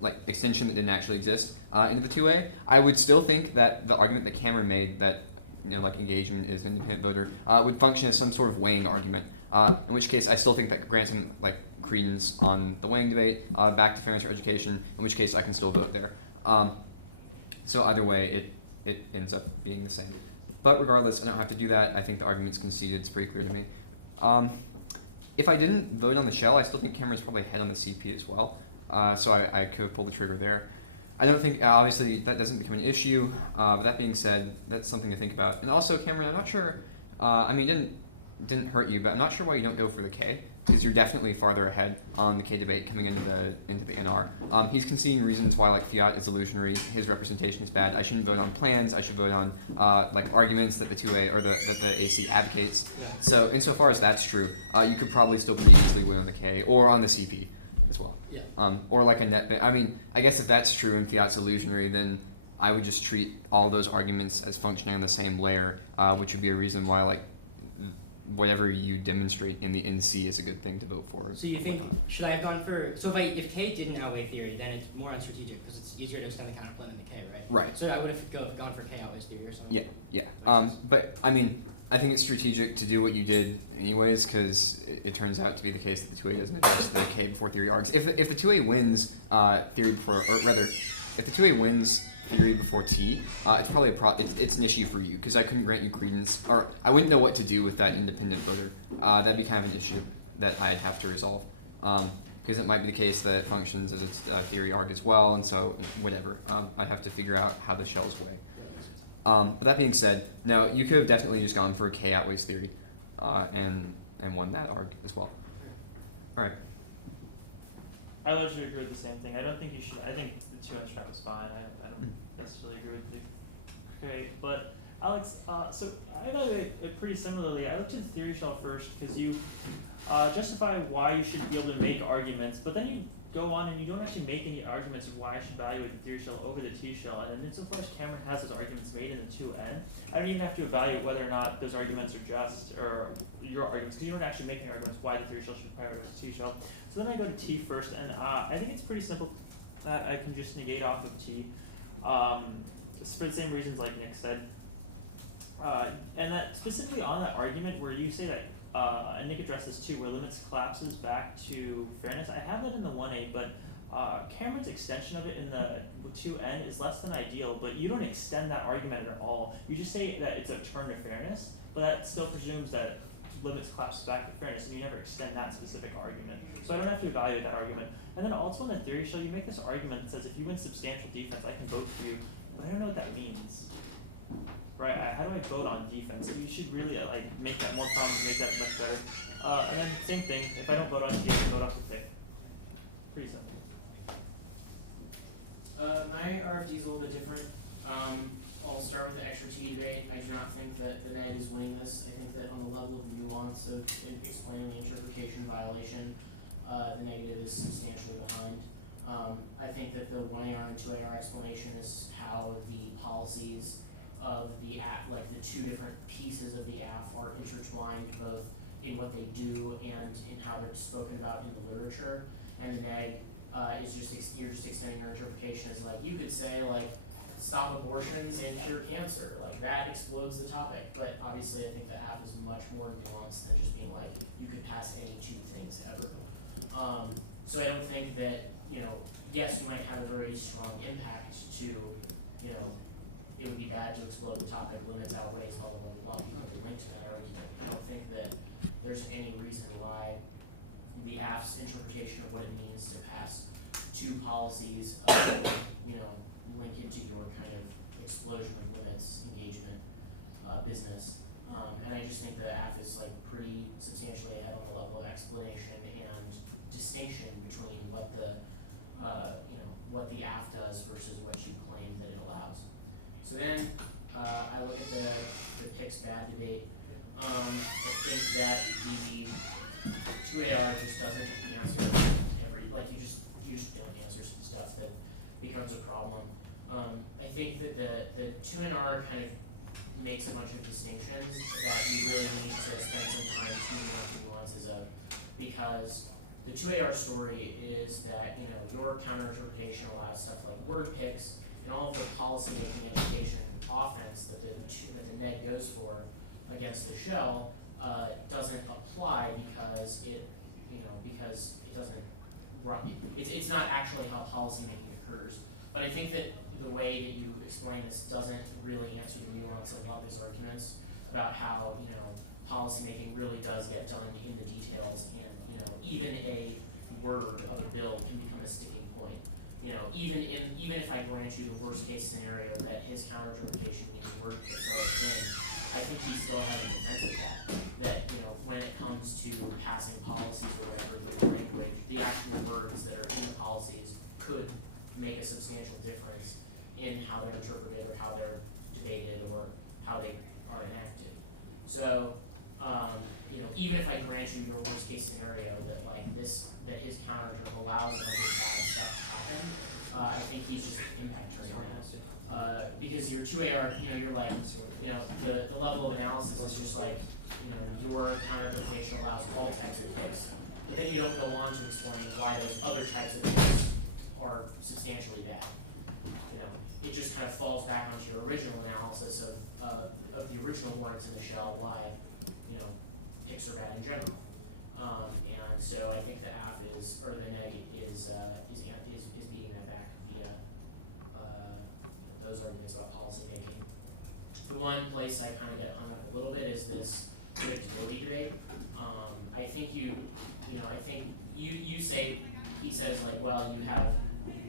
like extension that didn't actually exist into the 2A, I would still think that the argument that Cameron made that like engagement is an independent voter would function as some sort of weighing argument. In which case, I still think that grants him like credence on the weighing debate, back to fairness or education. In which case, I can still vote there. So either way, it ends up being the same. But regardless, I don't have to do that. I think the argument's conceded. It's pretty clear to me. If I didn't vote on the shell, I still think Cameron's probably ahead on the CP as well. So I could pull the trigger there. I don't think, obviously, that doesn't become an issue. But that being said, that's something to think about. And also, Cameron, I'm not sure, I mean, it didn't hurt you, but I'm not sure why you don't go for the K, because you're definitely farther ahead on the K debate coming into the NR. He's conceding reasons why like fiat is illusionary, his representation is bad. I shouldn't vote on plans. I should vote on like arguments that the 2A or that the AC advocates. Yeah. So insofar as that's true, you could probably still pretty easily win on the K or on the CP as well. Yeah. Or like a net. I mean, I guess if that's true and fiat's illusionary, then I would just treat all those arguments as functioning on the same layer, which would be a reason why like whatever you demonstrate in the NC is a good thing to vote for. So you think, should I have gone for, so if K didn't outweigh theory, then it's more unstrategic because it's easier to extend the counterplan than the K, right? Right. So I would have gone for K outweighs theory or something? Yeah. But I mean, I think it's strategic to do what you did anyways because it turns out to be the case that the 2A doesn't address the K before theory args. If the 2A wins theory before, or rather, if the 2A wins theory before T, it's probably it's an issue for you because I couldn't grant you credence, or I wouldn't know what to do with that independent voter. That'd be kind of an issue that I'd have to resolve because it might be the case that it functions as its theory arg as well, and so whatever. I'd have to figure out how the shells weigh. But that being said, no, you could have definitely just gone for a K outweighs theory and won that arg as well. All right. I largely agree with the same thing. I don't think you should. I think the 2N strap is fine. I don't necessarily agree with the K. But Alex, so I evaluate it pretty similarly. I looked at the theory shell first because you justify why you should be able to make arguments, but then you go on and you don't actually make any arguments of why I should evaluate the theory shell over the T shell. And then insofar as Cameron has his arguments made in the 2N, I don't even have to evaluate whether or not those arguments are just, or your arguments, because you don't actually make any arguments why the theory shell should prioritize the T shell. So then I go to T first, and I think it's pretty simple. I can just negate off of T. For the same reasons like Nick said. And that specifically on that argument where you say that, and Nick addressed this too, where limits collapses back to fairness. I have that in the 1A, but Cameron's extension of it in the 2N is less than ideal, but you don't extend that argument at all. You just say that it's a turn to fairness, but that still presumes that limits collapse back to fairness, and you never extend that specific argument. So I don't have to evaluate that argument. And then also in the theory shell, you make this argument that says if you win substantial defense, I can vote for you, but I don't know what that means. Right? How do I vote on defense? So you should really like make that more prominent, make that much better. And then same thing, if I don't vote on T, I can vote off the pick. Pretty simple. My RFD is a little bit different. I'll start with the extra T debate. I do not think that the neg is winning this. I think that on the level of nuance of explaining the interpretation violation, the negative is substantially behind. I think that the 1AR and 2AR explanation is how the policies of the app, like the two different pieces of the app, are intertwined both in what they do and in how they're spoken about in the literature. And the neg is just you're just extending your interpretation as like you could say like stop abortions and cure cancer, like that explodes the topic. But obviously, I think the app is much more nuanced than just being like you could pass any two things ever. So I don't think that yes, you might have a very strong impact to it would be bad to explode the topic, limits outweighs blah blah blah blah. People can link to that argument. I don't think that there's any reason why the app's interpretation of what it means to pass two policies link into your kind of explosion of limits engagement business. And I just think the app is like pretty substantially ahead on the level of explanation and distinction does versus what you claim that it allows. So then I look at the picks bad debate. I think that the 2AR just doesn't answer you just don't answer some stuff that becomes a problem. I think that the 2NR kind of makes a bunch of distinctions that you really need to spend some time tuning out the nuances of, because the 2AR story is that, you know, your counterinterpretation allows stuff like word picks and all of the policy-making education offense that the NED goes for against the shell doesn't apply because it doesn't run. It's not actually how policy-making occurs. But I think that the way that you explain this doesn't really answer the nuance of all these arguments about how, you know, policymaking really does get done in the details, and, you know, even a word of a bill can become a sticking point. You know, even if I grant you the worst case scenario that his counterinterpretation means word picks are a thing, I think he still has a defense of that. That, you know, when it comes to passing policies or whatever, the language, the actual words that are in the policies could make a substantial difference in how they're interpreted or how they're debated or how they are enacted. So, you know, even if I grant you your worst case scenario that that his counterterm allows all this bad stuff to happen, I think he's just impact turning that. Because your 2AR, you know, you're like, you know, the level of analysis is just like, you know, your counterterpretation allows all types of picks, but then you don't go on to explain why those other types of picks are substantially bad. You know, it just kind of falls back onto your original analysis of the original words in the shell, why, you know, picks are bad in general. And so I think the app or the neg is beating that back via those arguments about policy making. The one place I kind of get hung up a little bit is this predictability debate. I think you say, he says like, well, you have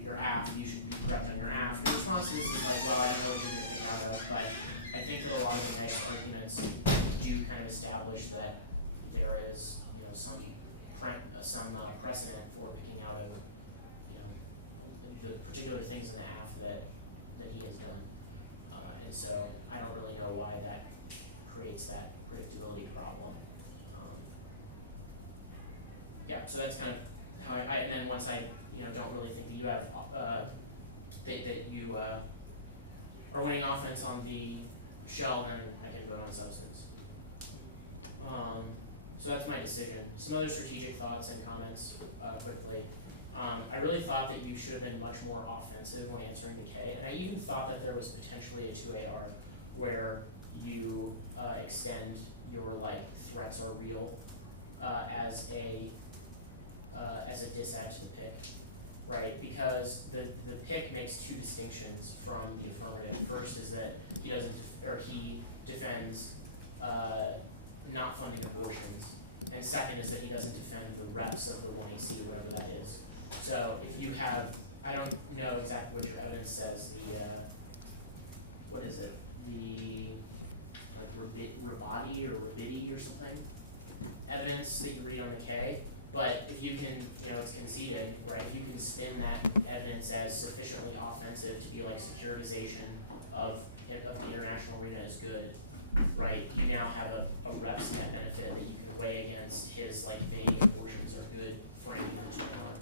your app, you should be correct on your app. The response to this is like, well, I don't know what you're getting out of, but I think that a lot of the next arguments do kind of establish that there is, you know, some precedent for picking out of, you know, the particular things in the app that he has done. And so I don't really know why that creates that predictability problem. Yeah, so that's kind of how and then once I, you know, don't really think that you have that you are winning offense on the shell, then I can vote on substance. So that's my decision. Some other strategic thoughts and comments quickly. I really thought that you should have been much more offensive when answering the K, and I even thought that there was potentially a 2AR where you extend your like threats are real as a disad to the pick, right? Because the pick makes two distinctions from the affirmative. First is that he defends not funding abortions, and second is that he doesn't defend the reps of the 1AC, whatever that is. So if you have, I don't know exactly what your evidence says, what is it? The Rabadi or Rabidi or something? Evidence that you read on the K, but if you can, you know, it's conceded, right? If you can spin that evidence as sufficiently offensive to be like securitization of the international arena is good, right? You now have a reps net benefit that you can weigh against his like vague abortions are good for any of the 2NR.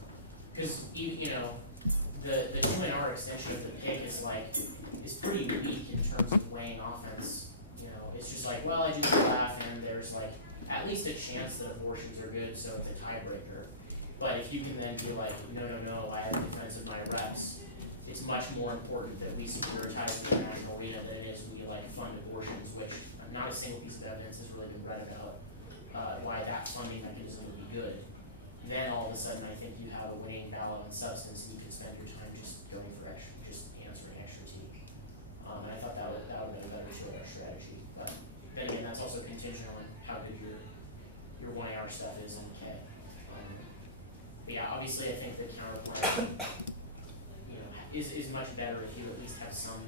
Because you know, the 2NR extension of the pick is pretty weak in terms of weighing offense. You know, it's just like, well, I do the laugh and there's like at least a chance that abortions are good, so it's a tiebreaker. But if you can then be like, no, I have defense of my reps, it's much more important that we securitize the international arena than it is we like fund abortions, which not a single piece of evidence has really been read about why that funding mechanism would be good. Then all of a sudden I think you have a weighing ballot on substance and you can spend your time just going for just answering extra T. And I thought that would have been a better strategy. But then again, that's also contingent on how good your 1AR stuff is in K. But yeah, obviously I think that counterplan, you know, is much better if you at least have some